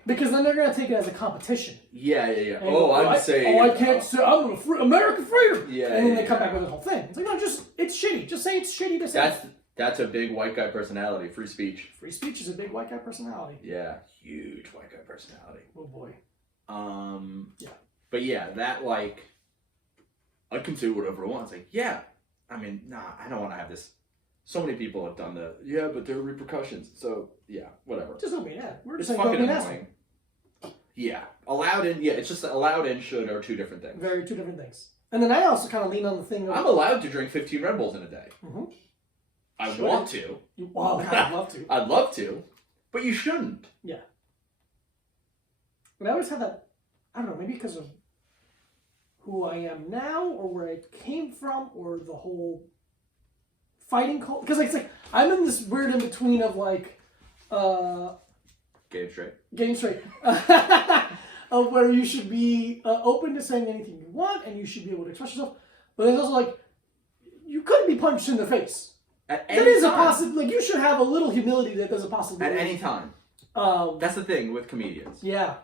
because then they're gonna take it as a competition. Yeah. And Oh, I'm saying. I can't say I'm American freedom. Yeah, And then they yeah, come yeah. back with this whole thing. It's like no, it's shitty. Just say it's shitty to say. That's a big white guy personality. Free speech. Free speech is a big white guy personality. Yeah. Huge white guy personality. Oh boy. Yeah. But yeah, that like, I can say whatever I want. It's like, yeah. I mean, nah, I don't want to have this. So many people have done but there are repercussions. So yeah, whatever. Just don't be an ad. We're It's just saying don't fucking be an asshole. annoying. Yeah. Allowed and it's just allowed and should are two different things. Very two different things. And then I also kind of lean on the thing of I'm allowed to drink 15 Red Bulls in a day. Mhm. I Should. want to. Wow, God, I'd love to. I'd love to, but you shouldn't. But I always have that. I don't know, maybe because of who I am now, or where I came from, or the whole fighting culture. Because it's like I'm in this weird in between of like. Game straight. Getting straight. Of where you should be open to saying anything you want and you should be able to express yourself. But there's also like, you couldn't be punched in the face. At That any is a time. possibility. Like, you should have a little humility that there's a possibility. At any time. That's the thing with comedians. Yeah.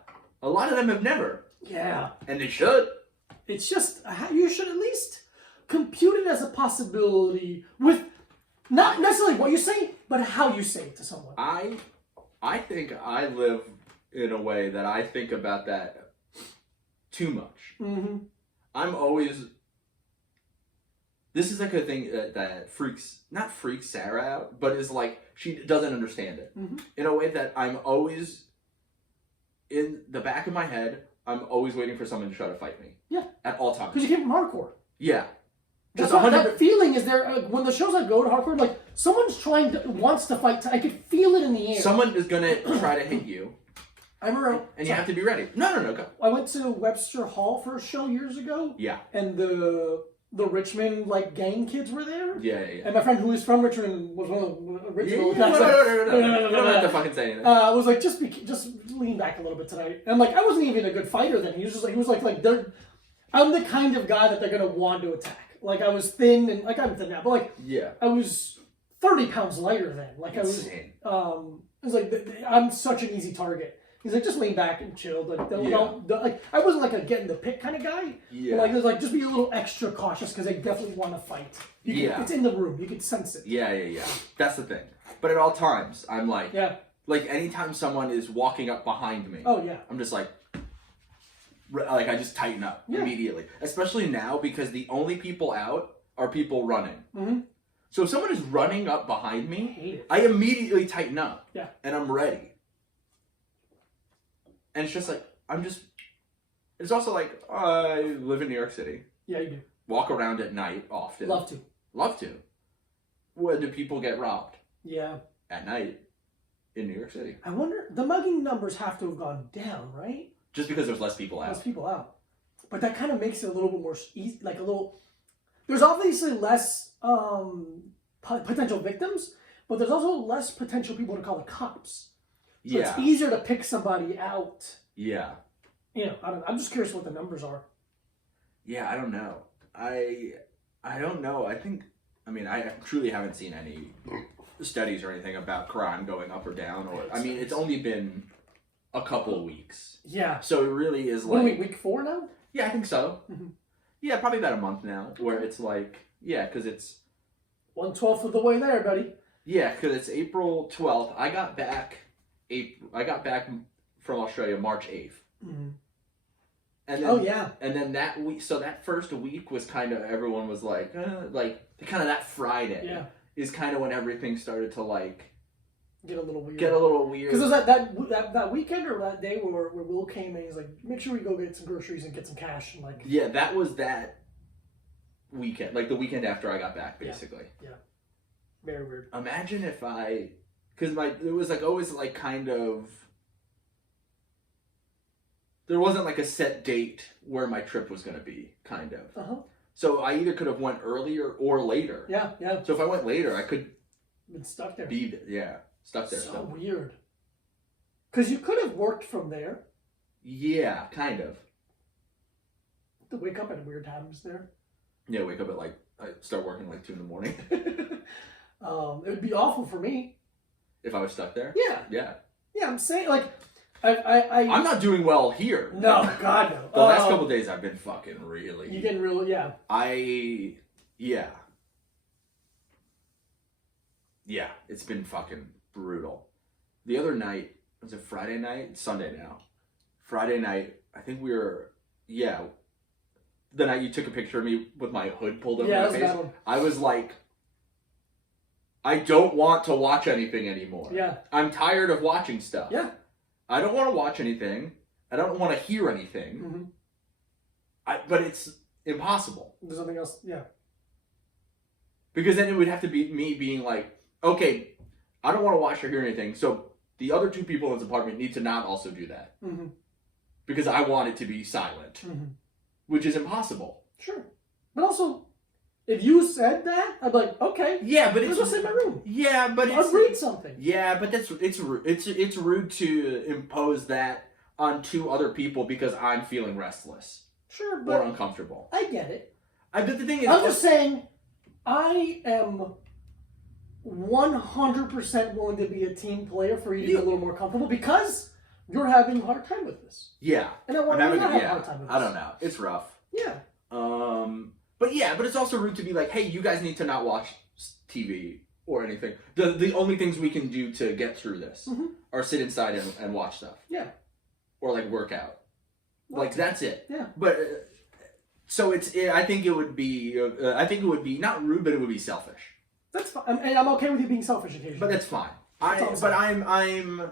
A lot of them have never. Yeah. And they should. It's just, you should at least compute it as a possibility with not necessarily what you say, but how you say it to someone. I think I live in a way that I think about that too much. Mm-hmm. I'm always. This is like a thing that not freaks Sarah out, but is like she doesn't understand it. Mhm. In a way that I'm always, in the back of my head, I'm always waiting for someone to try to fight me. Yeah. At all times. Because you came from hardcore. Yeah. That's Just what, 100%. that feeling is there when the shows I go to hardcore. Like someone's wants to fight. I could feel it in the air. Someone is gonna try to hit you, I remember, and you have to be ready. No, go. I went to Webster Hall for a show years ago, Yeah. and the Richmond like gang kids were there. Yeah. And my friend who is from Richmond was one of the original No, guys. no. You don't have to fucking say anything. I was like, just lean back a little bit tonight. And like, I wasn't even a good fighter then. He was like they're. I'm the kind of guy that they're gonna want to attack. Like I was thin and like I'm thin now, but like Yeah. I was 30 pounds lighter then. Like Insane. I was like I'm such an easy target. He's like, just lean back and chill. Like, don't like I wasn't like a get in the pit kind of guy. Yeah. But, like, there's like just be a little extra cautious because they definitely want to fight. It's in the room. You can sense it. Yeah. That's the thing. But at all times, I'm like, Yeah. like anytime someone is walking up behind me, Oh yeah. I'm just like I just tighten up Yeah. immediately. Especially now because the only people out are people running. Mm-hmm. So if someone is running up behind I me, hate it. I immediately tighten up. Yeah. And I'm ready. And it's just like, it's also like, I live in New York City. Yeah, you do. Walk around at night often. Love to. Love to. When do people get robbed? Yeah. At night. in New York City. I wonder, the mugging numbers have to have gone down, right? Just because there's less people Less out. people out. But that kind of makes it a little bit more easy, like a little. There's obviously less potential victims, but there's also less potential people to call the cops. So Yeah. it's easier to pick somebody out. Yeah. You know, I'm just curious what the numbers are. Yeah, I don't know. I don't know. I truly haven't seen any studies or anything about crime going up or down. Or I mean, it's only been a couple of weeks, Yeah. so it really is What are we, like. week 4 now? Yeah, I think so. Mhm. Yeah, probably about a month now, where it's like, yeah, because it's 1/12 of the way there, buddy. April 12th. I got back from Australia March 8th, Mm-hmm. and then, Oh yeah. and then that week. So that first week was kind of everyone was like kind of that Friday Yeah. is kind of when everything started to like Get a little weird. get a little weird. Because there's that weekend or that day where Will came and he's like, make sure we go get some groceries and get some cash and like. Yeah, that was that weekend, like the weekend after I got back, basically. Very weird. Imagine if because it was like always like kind of. There wasn't like a set date where my trip was going to be, kind of. Uh huh. So I either could have went earlier or later. Yeah, yeah. So if I went later, I could Been stuck there. be stuck there. So weird. Because you could have worked from there. Yeah, kind of. To wake up at weird times there. Yeah, wake up at I start working like 2 a.m. It would be awful for me. If I was stuck there. Yeah, Yeah. yeah. I'm saying like, I I'm not doing well here. no, God no. The last couple days I've been fucking really. You getting real? Yeah. Yeah, it's been fucking brutal. The other night, was it Friday night? It's Sunday now. Friday night, I think we were, the night you took a picture of me with my hood pulled over Yeah, my that's a face. bad one. I was like, I don't want to watch anything anymore. Yeah. I'm tired of watching stuff. Yeah. I don't want to watch anything. I don't want to hear anything. Mm-hmm. But it's impossible. There's nothing else. Yeah. Because then it would have to be me being like, okay, I don't want to watch or hear anything, so the other 2 people in this apartment need to not also do that. Mm-hmm. Because I want it to be silent. Mm-hmm. Which is impossible. Sure. But also, if you said that, I'd be like, okay. Yeah, but Let's go sit in my room. Yeah, but I'll read something. Yeah, but it's rude to impose that on 2 other people because I'm feeling restless Sure, or but uncomfortable. I get it. But the thing is, I'm just saying, I am 100% willing to be a team player for you to be a little more comfortable because you're having a hard time with this. yeah, And I want I'm you having to have a yeah. hard time with this. I don't know. It's rough. Yeah. But it's also rude to be like, hey, you guys need to not watch TV or anything. The only things we can do to get through this are sit inside and watch stuff. Yeah. Or like work out. Like that's it. Yeah. But so I think it would be not rude, but it would be selfish. That's fine. And I'm okay with you being selfish occasionally. But that's fine. That's all I'm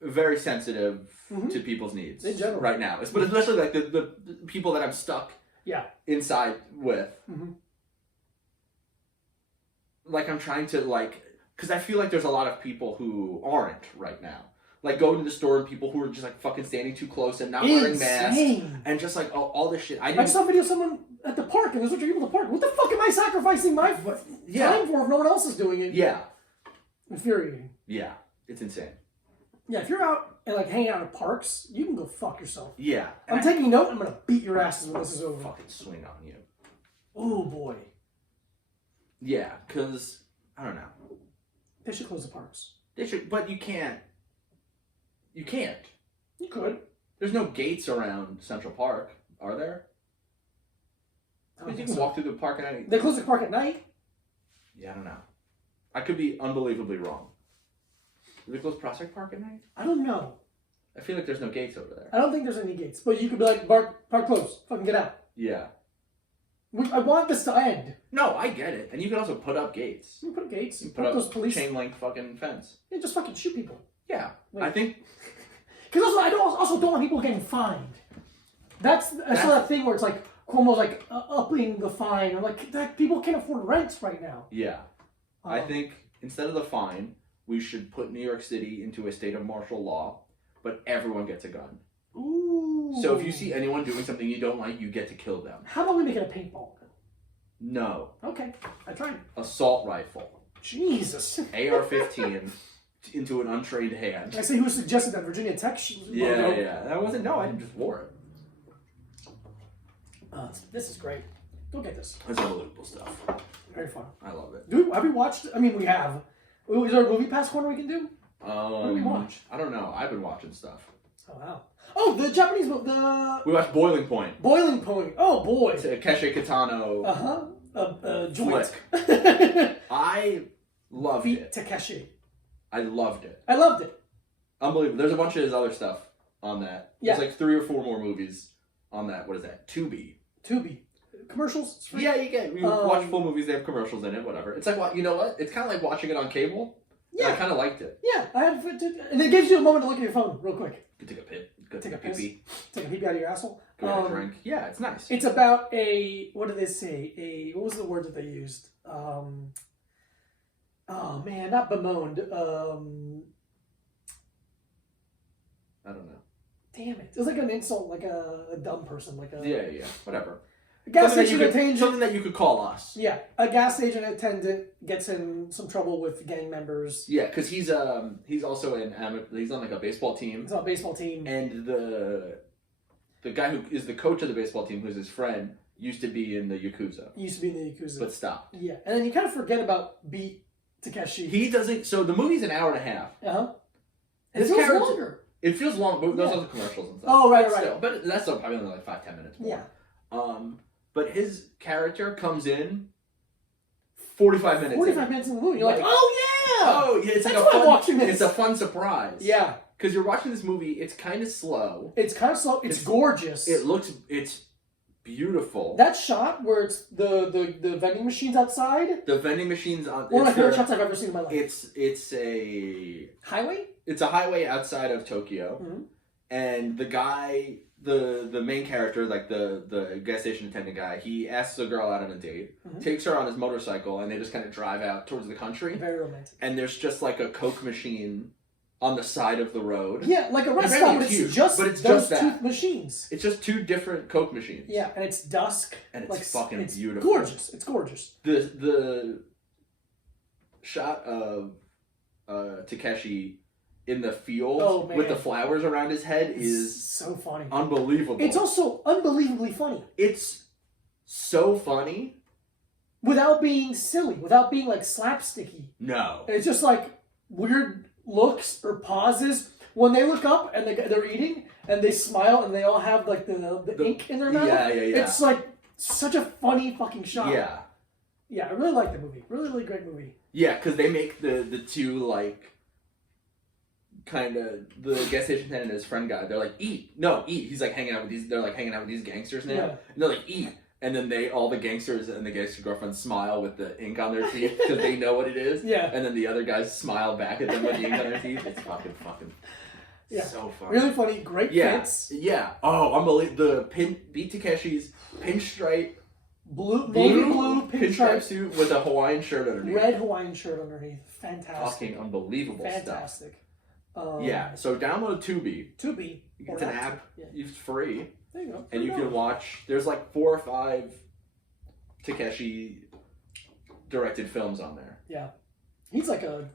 very sensitive to people's needs In general. right now. But especially like the people that I'm stuck inside with. Mhm. Like I'm trying to because I feel like there's a lot of people who aren't right now. Like going to the store and people who are just like fucking standing too close and not wearing masks Insane. and just like all this shit. I saw a video of someone at the park and there's a bunch of people at the park. What the fuck am I sacrificing my time for if no one else is doing it? Yeah. Infuriating. Yeah. It's insane. Yeah, if you're out and like hanging out at parks, you can go fuck yourself. Yeah. I'm taking note. I'm gonna beat your asses when this is over. Fucking swing on you. Oh boy. Yeah, because I don't know. They should close the parks. They should, but you can't. You can't. You could. There's no gates around Central Park, are there? I don't You think can so. walk through the park at any. They close the park at night. Yeah, I don't know. I could be unbelievably wrong. Do they close Prospect Park at night? I don't know. I feel like there's no gates over there. I don't think there's any gates. But you could be like, park closed. Fucking get out. Yeah. I want this to end. No, I get it. And you can also put up gates. You put gates. You You put put up those police. chain link fucking fence. Yeah, just fucking shoot people. Yeah. Like- I think. Because also, I don't want people getting fined. That's that thing where it's like Cuomo's like upping the fine. Or like that people can't afford rents right now. Yeah. I think instead of the fine, we should put New York City into a state of martial law, but everyone gets a gun. Ooh. So if you see anyone doing something you don't like, you get to kill them. How about we make it a paintball? No. Okay, I tried. Assault rifle. Jesus. AR-15 into an untrained hand. I see who suggested that. Virginia Tech. Yeah. That wasn't. No, I didn't just wore it. This is great. Go get this. It's unbelievable stuff. Very fun. I love it. Have we watched? I mean, we have. Is there a movie pass corner we can do? What do we watch? I don't know. I've been watching stuff. Oh wow. Oh, the Japanese movie. The We watched Boiling Point. Boiling Point. Oh boy. Takeshi Kitano. Joint. I loved Beat it. Takeshi. I loved it. I loved it. Unbelievable. There's a bunch of his other stuff on that. Yeah. There's like 3 or 4 more movies on that. What is that? Tubi. Commercials. It's free. Yeah, you get. We watch full movies. They have commercials in it. Whatever. It's like you know what? It's kind of like watching it on cable. Yeah. I kind of liked it. Yeah, and it gives you a moment to look at your phone real quick. You could take a pit. Go Take a pee pee. Take a peep out of your asshole. Go get a drink. Yeah, it's nice. It's about what did they say? What was the word that they used? Oh man, not bemoaned. I don't know. Damn it! It was like an insult, like a dumb person, like a Yeah, whatever. a gas Something station that you could- attendant. Something that you could call us. Yeah, a gas station attendant gets in some trouble with gang members. Yeah, because he's also he's on like a baseball team, He's on a baseball team. and the guy who is the coach of the baseball team, who's his friend, used to be in the Yakuza, He used to be in the Yakuza. but stopped. Yeah, and then you kind of forget about Beat Takeshi. He doesn't. So the movie's an hour and a half. It His feels character- longer. It feels long, but those Yeah. are the commercials and stuff. Oh, right, But right. still, but that's still probably only like 5-10 minutes more. Yeah. But his character comes in 45 minutes. 45 minutes in the movie. You're like, Like- oh yeah! Oh yeah, it's That's like why a I'm fun. watching this. It's a fun surprise. Yeah. Because you're watching this movie, it's kind of slow. It's kind of slow. It's gorgeous. It's beautiful. That shot where it's the vending machines outside. The vending machines on. One of my it's favorite the- shots I've ever seen in my life. It's a Highway? highway outside of Tokyo, Mhm. and the guy, the main character, like the gas station attendant guy, he asks the girl out on a date, Mhm. takes her on his motorcycle, and they just kind of drive out towards the country. Very romantic. And there's just like a Coke machine on the side of the road. Yeah, like a rest It's stop, very but huge, it's just but it's those just two that. machines. It's just 2 different Coke machines. Yeah, and it's dusk. And it's like, fucking it's beautiful. Gorgeous. It's gorgeous. The shot of Takeshi in the field Oh, man. with the flowers around his head It's is so funny. unbelievable. It's also unbelievably funny It's so funny. without being silly, without being like slapsticky. No. It's just like weird looks or pauses when they look up and they're eating and they smile and they all have like the ink in their mouth. Yeah. It's like such a funny fucking shot. Yeah. Yeah, I really like the movie. Really, really great movie. Yeah, because they make the 2 like kind of the gas station attendant and his friend guy. They're like, eat. No, eat. He's like hanging out with these. They're like hanging out with these gangsters now. Yeah. And they're like, eat. And then all the gangsters and the gangster girlfriends smile with the ink on their teeth because they know what it is. Yeah. And then the other guys smile back at them with the ink on their teeth. It's fucking Yeah. so funny. Really funny. Great fits. Yeah. Oh, unbelievable. Beat Takeshi's pinstripe Navy blue pinstripe pinstripe, suit with a Hawaiian shirt underneath. red Hawaiian shirt underneath. Fantastic. Fucking unbelievable stuff. Fantastic. Yeah. So download Tubi. Tubi. It's an app. Yeah. It's free. There you go. And you can watch. There's like 4 or 5 Takeshi directed films on there. Yeah. He's like an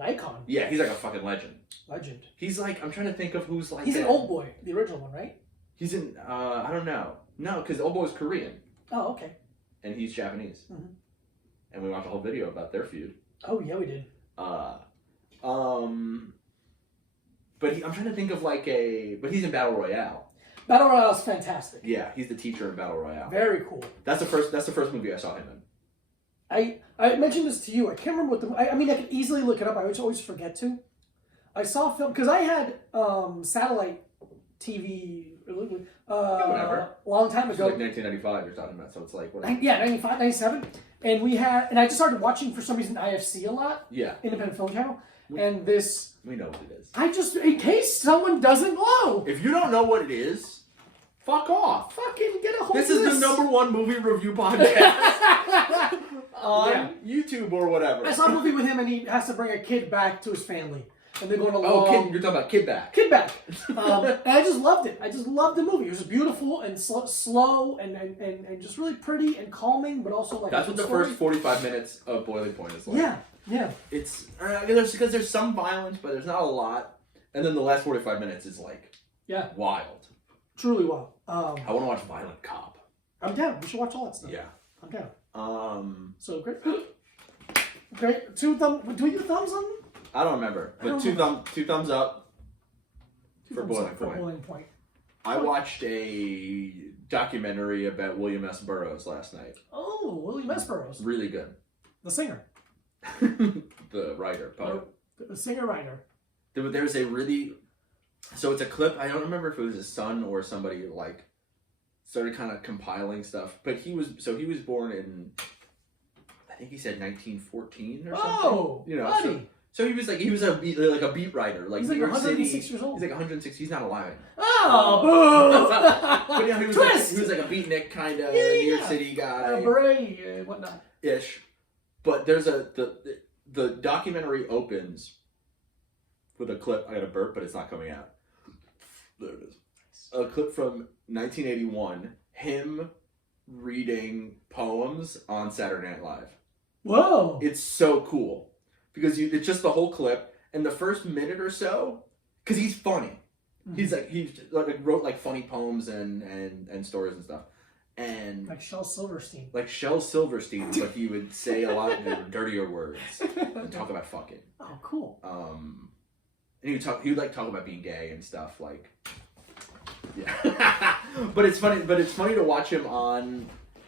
icon. Yeah, he's like a fucking legend. Legend. He's like, I'm trying to think of who's like. He's an that. old boy, the original one, right? He's in. I don't know. No, because Old Boy's Korean Oh, okay. and he's Japanese. Mhm. And we watched a whole video about their feud. Oh yeah, we did. But I'm trying to think of like but he's in Battle Royale. Battle Royale is fantastic. Yeah, he's the teacher in Battle Royale. Very cool. That's the first movie I saw him in. I mentioned this to you. I can't remember what I mean, I could easily look it up. I always forget to. I saw a film because I had satellite TV whatever. a long time It's ago. like 1995 you're talking about, so it's like what? 95, 97. And I just started watching for some reason IFC a lot, Yeah, Independent Film Channel. And this, we know what it is. I just, in case someone doesn't know, If you don't know what it is, fuck off. fucking get a hold This of is this. the #1 movie review podcast. on Yeah. YouTube or whatever. I saw a movie with him, and he has to bring a kid back to his family, and they're going along. Oh, you're talking about Kid Back. Kid back. And I just loved it. I just loved the movie. It was beautiful and slow and just really pretty and calming, but also like That's a what the story. first 45 minutes of Boiling Point is like. Yeah. It's because there's some violence, but there's not a lot. And then the last 45 minutes is like wild. Truly wild. I want to watch Violent Cop. I'm down. We should watch all that stuff. Yeah. I'm down. So great. Great. Do we do thumbs on? I don't remember, but two thumbs up for Boiling Point. I watched a documentary about William S. Burroughs last night. Oh, William S. Burroughs. Really good. The singer. The writer, poet. The singer-writer. There's a really... So it's a clip. I don't remember if it was his son or somebody like started kind of compiling stuff. But he was born in, I think he said 1914 or something. Oh, you know, buddy. so he was a beat writer. Like He's like New York 106 City, years old. He's like 106. He's not alive. Oh, boo! But yeah, he was like a beatnik kind of New York City guy. Beret, whatnot. Ish. But there's the documentary opens with a clip. I got a burp, but it's not coming out. There it is. A clip from 1981. Him reading poems on Saturday Night Live. Whoa! It's so cool because it's just the whole clip, and the first minute or so, because he's funny. Mm-hmm. He wrote like funny poems and stories and stuff. And like Shel Silverstein. Like Shel Silverstein, but he would say a lot of dirtier words and talk about fucking. Oh, cool. And he would like talk about being gay and stuff like. Yeah. but it's funny to watch him on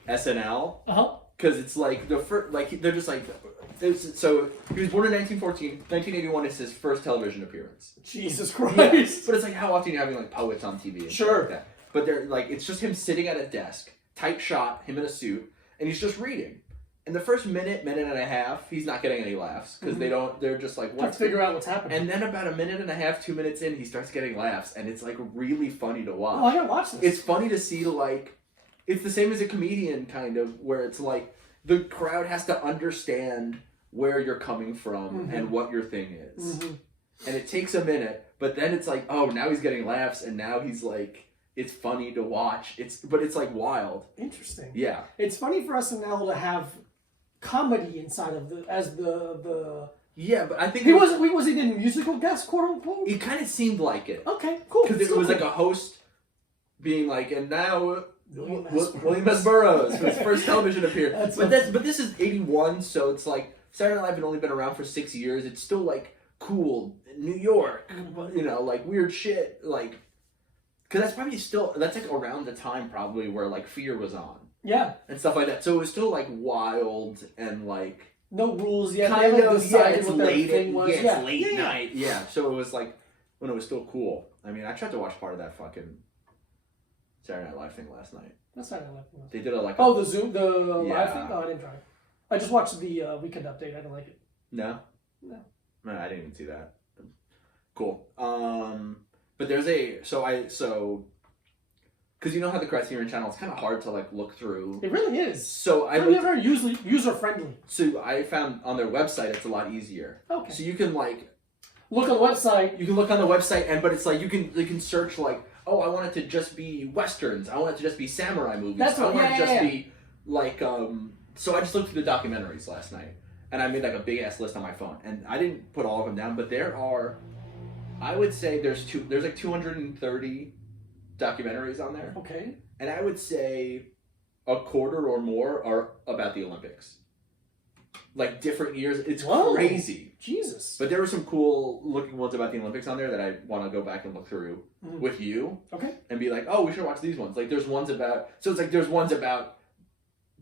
SNL. Because it's like the first, like they're just like. So he was born in 1914. 1981 is his first television appearance. Jesus Christ! Yeah. But it's like how often you're having like poets on TV and sure. stuff like that. But they're like it's just him sitting at a desk, tight shot, him in a suit, and he's just reading. And the first minute and a half, he's not getting any laughs because they're just like let's figure out what's happening. And then about a minute and a half, 2 minutes in, he starts getting laughs, and it's like really funny to watch. Oh, I gotta watch this. It's funny to see like it's the same as a comedian kind of where it's like the crowd has to understand where you're coming from and what your thing is. And it takes a minute, but then it's like, oh, now he's getting laughs, and now he's like, it's funny to watch. But it's like wild. Interesting. Yeah. It's funny for us now to have comedy inside of the. Yeah, but I think was he a musical guest, quote unquote? It kind of seemed like it. Okay, cool. Because it was like a host being like, and now William S. Burroughs for his first television appearance. But this is 81, so it's like Saturday Night Live had only been around for 6 years. It's still like cool, New York, you know, like weird shit, like because that's probably that's like around the time probably where like Fear was on, and stuff like that. So it was still like wild and like no rules yet. Kind they of, decided it's what their late. thing was. It's late night. Yeah, so it was like when it was still cool. I mean, I tried to watch part of that fucking Saturday Night Live thing last night. That's Saturday Night Live. They did it like the Zoom, the live thing. No, I didn't try. I just watched the weekend update. I didn't like it. No. No. Man, I didn't even see that. Cool. But there's because you know how the Criterion channel is kind of hard to like look through. It really is. So they're very user friendly. So I found on their website it's a lot easier. Okay. So you can like look on the website. You can look on the website but it's like you can search like, oh, I want it to just be westerns. I want it to just be samurai movies. That's what. I want it to just be like So I just looked through the documentaries last night, and I made like a big ass list on my phone, and I didn't put all of them down, but there are, I would say there's like 230 documentaries on there. Okay. And I would say a quarter or more are about the Olympics. Like different years. It's crazy. Jesus. But there were some cool looking ones about the Olympics on there that I want to go back and look through with you. Okay. And be like, oh, we should watch these ones. Like there's ones about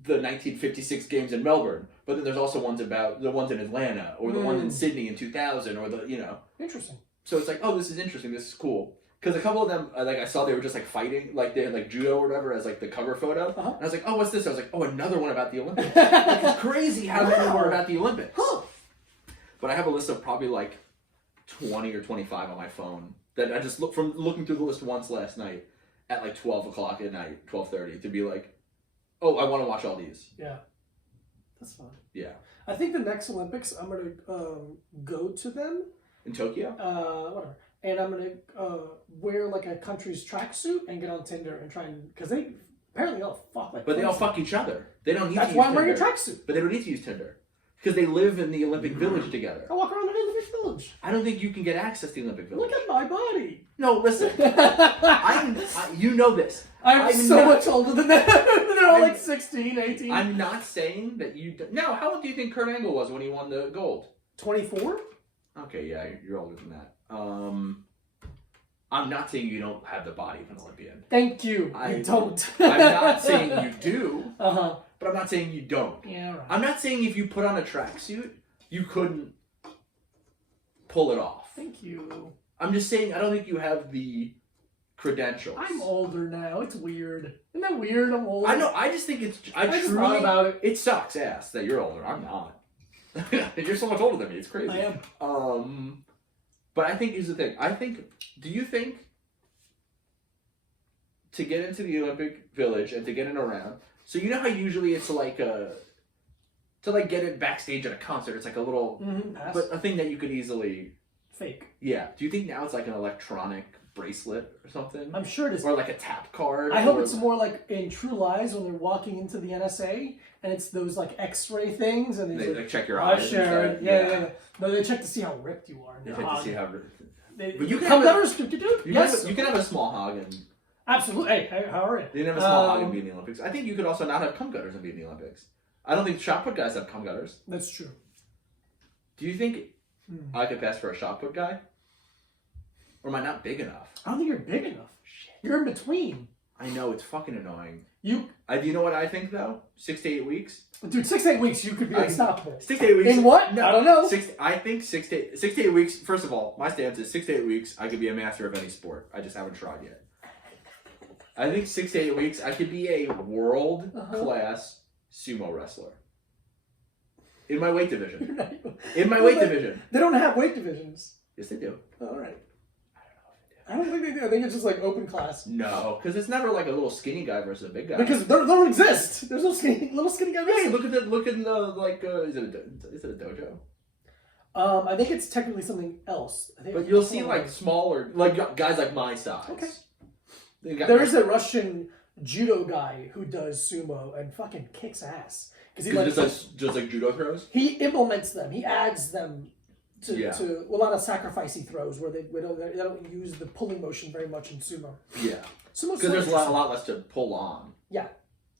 the 1956 games in Melbourne, but then there's also ones about the ones in Atlanta or the ones in Sydney in 2000 or the, you know. Interesting. So it's like, oh, this is interesting. This is cool. Because a couple of them, like I saw they were just like fighting, like they had like judo or whatever as like the cover photo. And I was like, oh, what's this? I was like, oh, another one about the Olympics. Like, it's crazy how many were about the Olympics. Huh. But I have a list of probably like 20 or 25 on my phone that I just looking through the list once last night at like 12 o'clock at night, 12:30, to be like, oh, I want to watch all these. Yeah. That's fine. Yeah. I think the next Olympics, I'm gonna go to them. In Tokyo? Whatever. And I'm gonna wear like a country's tracksuit and get on Tinder and try and because they apparently all fuck like. But they all crazy. fuck each other. They don't need That's to why use I'm wearing a Tinder. tracksuit. But they don't need to use Tinder. Because they live in the Olympic Village together. I walk around the Olympic Village. I don't think you can get access to the Olympic Village. Look at my body. No, listen. You know this. I'm so not- much older than them. They're all like 16, 18. I'm not saying that you... No, how old do you think Kurt Angle was when he won the gold? 24? Okay, yeah, you're older than that. I'm not saying you don't have the body of an Olympian. Thank you. I don't. I'm not saying you do, Uh-huh. but I'm not saying you don't. Yeah, right. I'm not saying if you put on a tracksuit, you couldn't pull it off. Thank you. I'm just saying I don't think you have the credentials. I'm older now. It's weird. Isn't that weird? I'm old. I know. I just think it's. I just truly. thought about it. It sucks ass that you're older. I'm not. You're so much older than me. It's crazy. I am. But I think here's the thing. Do you think to get into the Olympic Village and to get in around? So you know how usually it's like to like get it backstage at a concert. It's like a little, Pass. but a thing that you could easily. Fake. Yeah. Do you think now it's like an electronic bracelet or something? I'm sure it is. Or like a tap card? I hope or it's more like in True Lies when they're walking into the NSA and it's those like X-ray things and They like, like check your "Oh, eyes. and Sharon." stuff. Yeah. No, they check to see how ripped you are. They Your check to hog. see how. They, But you can come have a- letters, do. You Yes. can have a small hog and Absolutely. Hey, how are you? you can have a small hog and be in the Olympics. I think you could also not have cum gutters and be in the Olympics. I don't think shot put guys have cum gutters. That's true. Do you think I could pass for a shot put guy? Or am I not big enough? I don't think you're big enough. You're in between. I know, it's fucking annoying. Do you know what I think though? 6 to 8 weeks? dude, 6 to 8 weeks you could be unstoppable. 6 to 8 weeks. In what? No, I don't know. I think 6 to 8 weeks. First of all, my stance is 6 to 8 weeks. I could be a master of any sport. I just haven't tried yet. I think 6 to 8 weeks. I could be a world class sumo wrestler in my weight division. In my weight division. They don't have weight divisions. Yes, they do. All right. I don't think they do. I think it's just like open class. No, because it's never like a little skinny guy versus a big guy. Because they don't exist. There's no little skinny guy. Hey, wrestling. look at the like. Is it a dojo? I think it's technically something else. I think But you'll see like smaller, like guys like my size. Okay. They got there is a Russian judo guy who does sumo and fucking kicks ass because he like just like judo throws. he implements them. He adds them to Yeah. to a lot of sacrificey throws where they don't use the pulling motion very much in sumo. Yeah, Sumo's because there's a interesting. lot less to pull on. Yeah.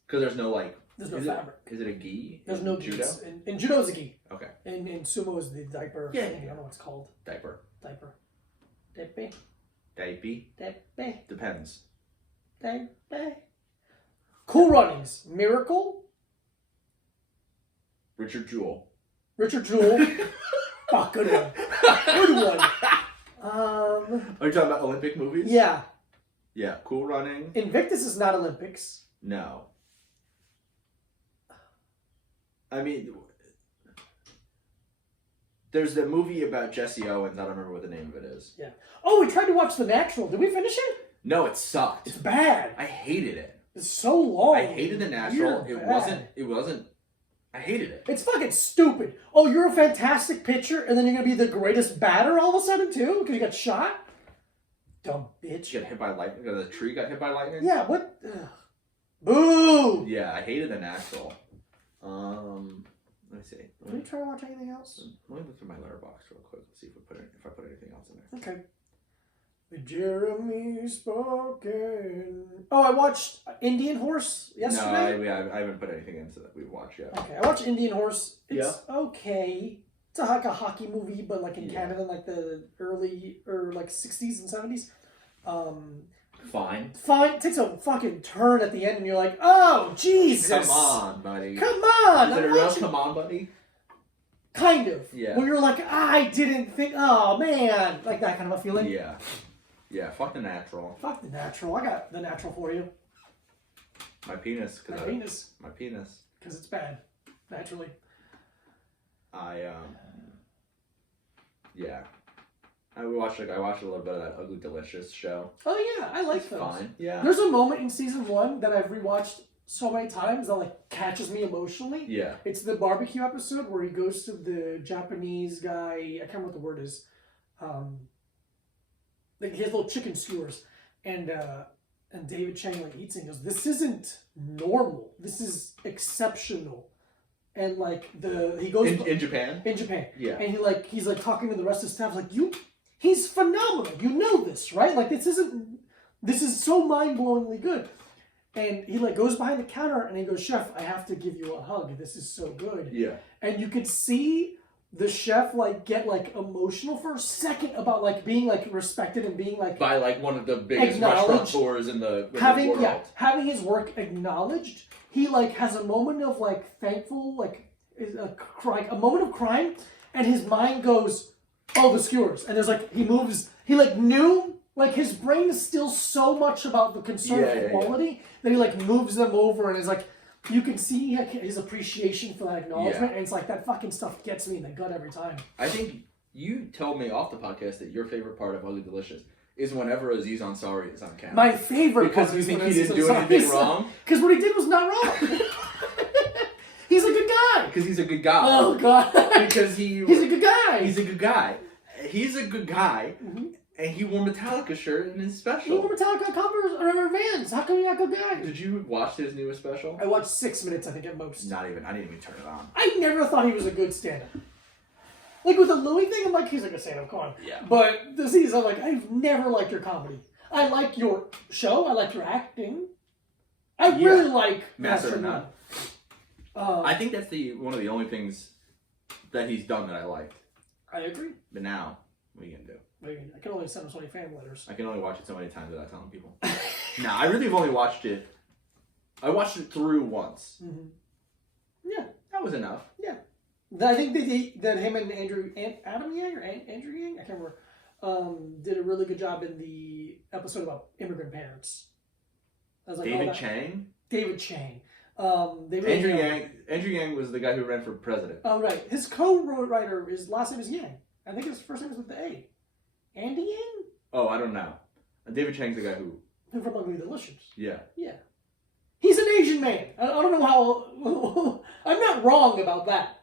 Because there's no like. There's no is fabric. Is it a gi? There's no judo. judo. In judo is a gi. Okay. In sumo is the diaper. Yeah. thing. I don't know what it's called. Diaper. Diaper. Diaper. Diaper. Diaper. Depends. Diaper. Cool Runnings. Miracle. Richard Jewell. Richard Jewell. Oh, good one. Good one. Are you talking about Olympic movies? Yeah. Yeah. Cool Running. Invictus is not Olympics. No. I mean, there's the movie about Jesse Owens. I don't remember what the name of it is. Yeah. Oh, we tried to watch The Natural. Did we finish it? No, it sucked. It's bad. I hated it. It's so long. I hated The Natural. Weird, It bad. wasn't. I hated it. It's fucking stupid. Oh, you're a fantastic pitcher, and then you're gonna be the greatest batter all of a sudden too, because you got shot. Dumb bitch. You got hit by lightning. The tree got hit by lightning. Yeah. What? Ugh. Boo. Yeah, I hated The Natural. Let me see. Did we try to watch anything else? Let me look through my letterbox real quick. Let's see if I put anything else in there. Okay. The Jeremy spoken. Oh, I watched Indian Horse yesterday. No, I haven't put anything into that we watched yet. Okay, I watched Indian Horse. It's okay. It's like a hockey movie, but like in Canada, like the early or like 60s and 70s. Fine. Fine. It takes a fucking turn at the end, and you're like, oh Jesus! Come on, buddy. Come on! Is it a I'm real watching- come on, buddy? Kind of. Yeah. Where you're like, I didn't think. Oh man, like that kind of a feeling. Yeah. Yeah. Fuck The Natural. Fuck The Natural. I got The Natural for you. My penis. My penis, My penis. because it's bad. Naturally. Yeah. I watched a little bit of that Ugly Delicious show. Oh yeah, I like It's those. fine. Yeah. There's a moment in season 1 that I've rewatched so many times that like catches me emotionally. Yeah. It's the barbecue episode where he goes to the Japanese guy. I can't remember what the word is. Like he has little chicken skewers, and David Chang like eats it and goes, "This isn't normal. This is exceptional." And like he goes In Japan. in Japan, Yeah. and he's like talking to the rest of the staff like he's phenomenal. You know this, right? Like this is so mind-blowingly good. And he like goes behind the counter and he goes, "Chef, I have to give you a hug. This is so good." Yeah. And you could see the chef like get like emotional for a second about like being like respected and being like By like one of the biggest Acknowledged. restaurateurs in the having world. having his work acknowledged. He like has a moment of like thankful like a moment of crying, and his mind goes, "Oh, the skewers," and there's like he moves. He like knew. Like his brain is still so much about the concern for quality that he like moves them over and is like, you can see his appreciation for that acknowledgement, and it's like that fucking stuff gets me in the gut every time. I think you told me off the podcast that your favorite part of Ugly Delicious is whenever Aziz Ansari is on camera. My favorite because part you is think when he didn't it's do anything wrong. Because what he did was not wrong. He's a good guy. Because he's a good guy. Oh god. Because he's a good guy. He's a good guy. He's a good guy. Mm-hmm. And he wore Metallica shirt in his You special. were Metallica covers or Vans. How come you're not a good guy? Did you watch his newest special? I watched 6 minutes, I think, at most. Not even. I didn't even turn it on. I never thought he was a good stand-up. Like with the Louis thing, I'm like, he's like a stand-up, come on. Yeah. But the season, I'm like, I've never liked your comedy. I like your show. I like your acting. I really like Master of None. I think that's one of the only things that he's done that I liked. I agree. But now, what are you gonna do? I can only send him so many fan letters. I can only watch it so many times without telling people. Nah, I really have only watched it. I watched it through once. Mm-hmm. Yeah. That was enough. Yeah. I think that him and Adam Yang or Andrew Yang, I can't remember, did a really good job in the episode about immigrant parents. I was like, David Chang? David Chang. Andrew Yang was the guy who ran for president. Oh, right. His co-writer, his last name is Yang. I think his first name is with the A. Andy Yang? Oh, I don't know. David Chang's the guy who... From Ugly Delicious. Yeah. Yeah. He's an Asian man. I don't know how... I'm not wrong about that.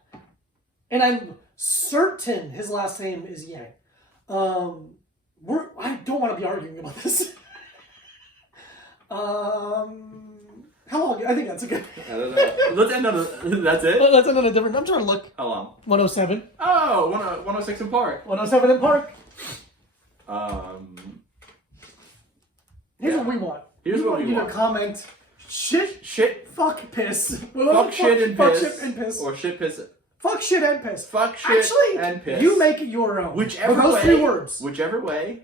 And I'm certain his last name is Yang. I don't want to be arguing about this. How long? I think that's a good... Let's end on a... That's it? Let's end on a different... I'm trying to look. How long? 107. Oh, 106 in Park. 107 in Park. Here's what we want. Here's what we you want. to comment. Shit, fuck, piss. Fuck shit and piss. Fuck shit and piss. Or shit, piss. Fuck shit and piss. Fuck shit Actually, and piss. you make it your own. Whichever those way. 3 words. Whichever way.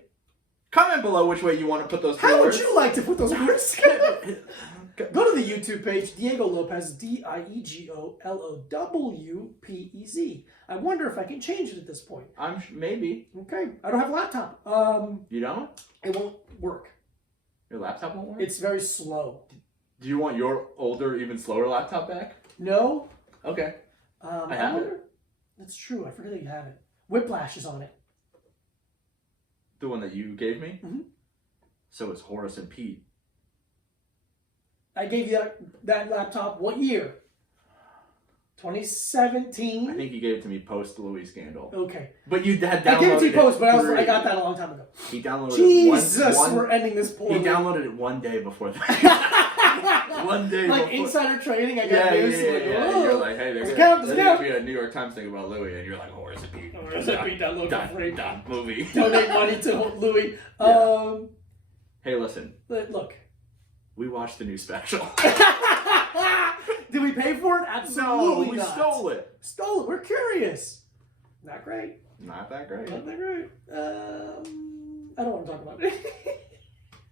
Comment below which way you want to put those 3 How words. would you like to put those words? Go to the YouTube page, Diego Lopez, DIEGOLOWPEZ. I wonder if I can change it at this point. Maybe. Okay. I don't have a laptop. You don't? It won't work. Your laptop won't work? It's very slow. Do you want your older, even slower laptop back? No. Okay. I have wonder. That's true. I forget that you have it. Whiplash is on it. The one that you gave me? Mm-hmm. So it's Horace and Pete. I gave you that laptop what year? 2017? I think you gave it to me post Louis scandal. Okay. But you had downloaded I gave it to you post, but I 3. got that a long time ago. He downloaded Jesus, it we're ending this poorly. He downloaded it one day before that. One day like before. insider trading, I got news. Yeah. You're like, hey, Let's there's count. going to be a New York Times thing about Louis, and you're like, Horace and Pete. Horace and Pete, download for free. Done. Movie. Donate money to Louis. Yeah. Hey, listen. Look. We watched the new special. Did we pay for it? Absolutely No, we not. stole it. Stole it. We're curious. Not great. Not that great. Not that great. I don't want to talk about it.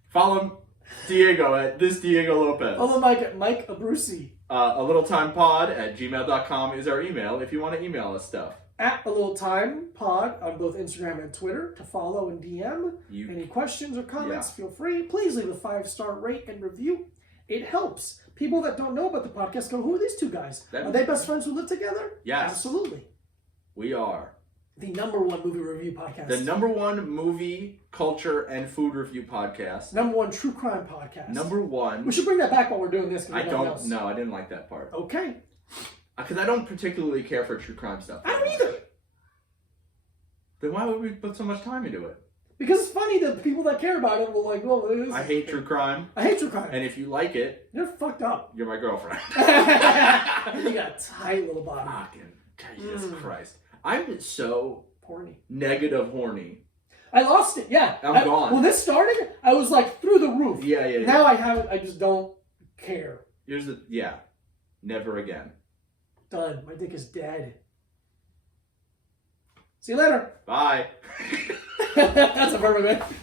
Follow Diego at this Diego Lopez. Follow Mike at Mike Abruzzi. A little time pod at gmail.com is our email if you want to email us stuff. At A Little Time Pod on both Instagram and Twitter to follow and DM. Any questions or comments, feel free. Please leave a 5-star rate and review. It helps. People that don't know about the podcast go, who are these 2 guys? Are they best friends who live together? Yes. Absolutely. We are. The #1 movie review podcast. The #1 movie, culture, and food review podcast. #1 true crime podcast. #1. We should bring that back while we're doing this. I don't know. I didn't like that part. Okay. Because I don't particularly care for true crime stuff. I don't either. Then why would we put so much time into it? Because it's funny that people that care about it will like, well, it is. I hate true crime. I hate true crime. And if you like it, You're fucked up. you're my girlfriend. You got a tight little body. Fucking Jesus Christ. I'm so Horny. negative horny. I lost it, yeah. I'm gone. When this started, I was like through the roof. Yeah. Now I haven't, I just don't care. Here's the, never again. Done. My dick is dead. See you later. Bye. That's a perfect way.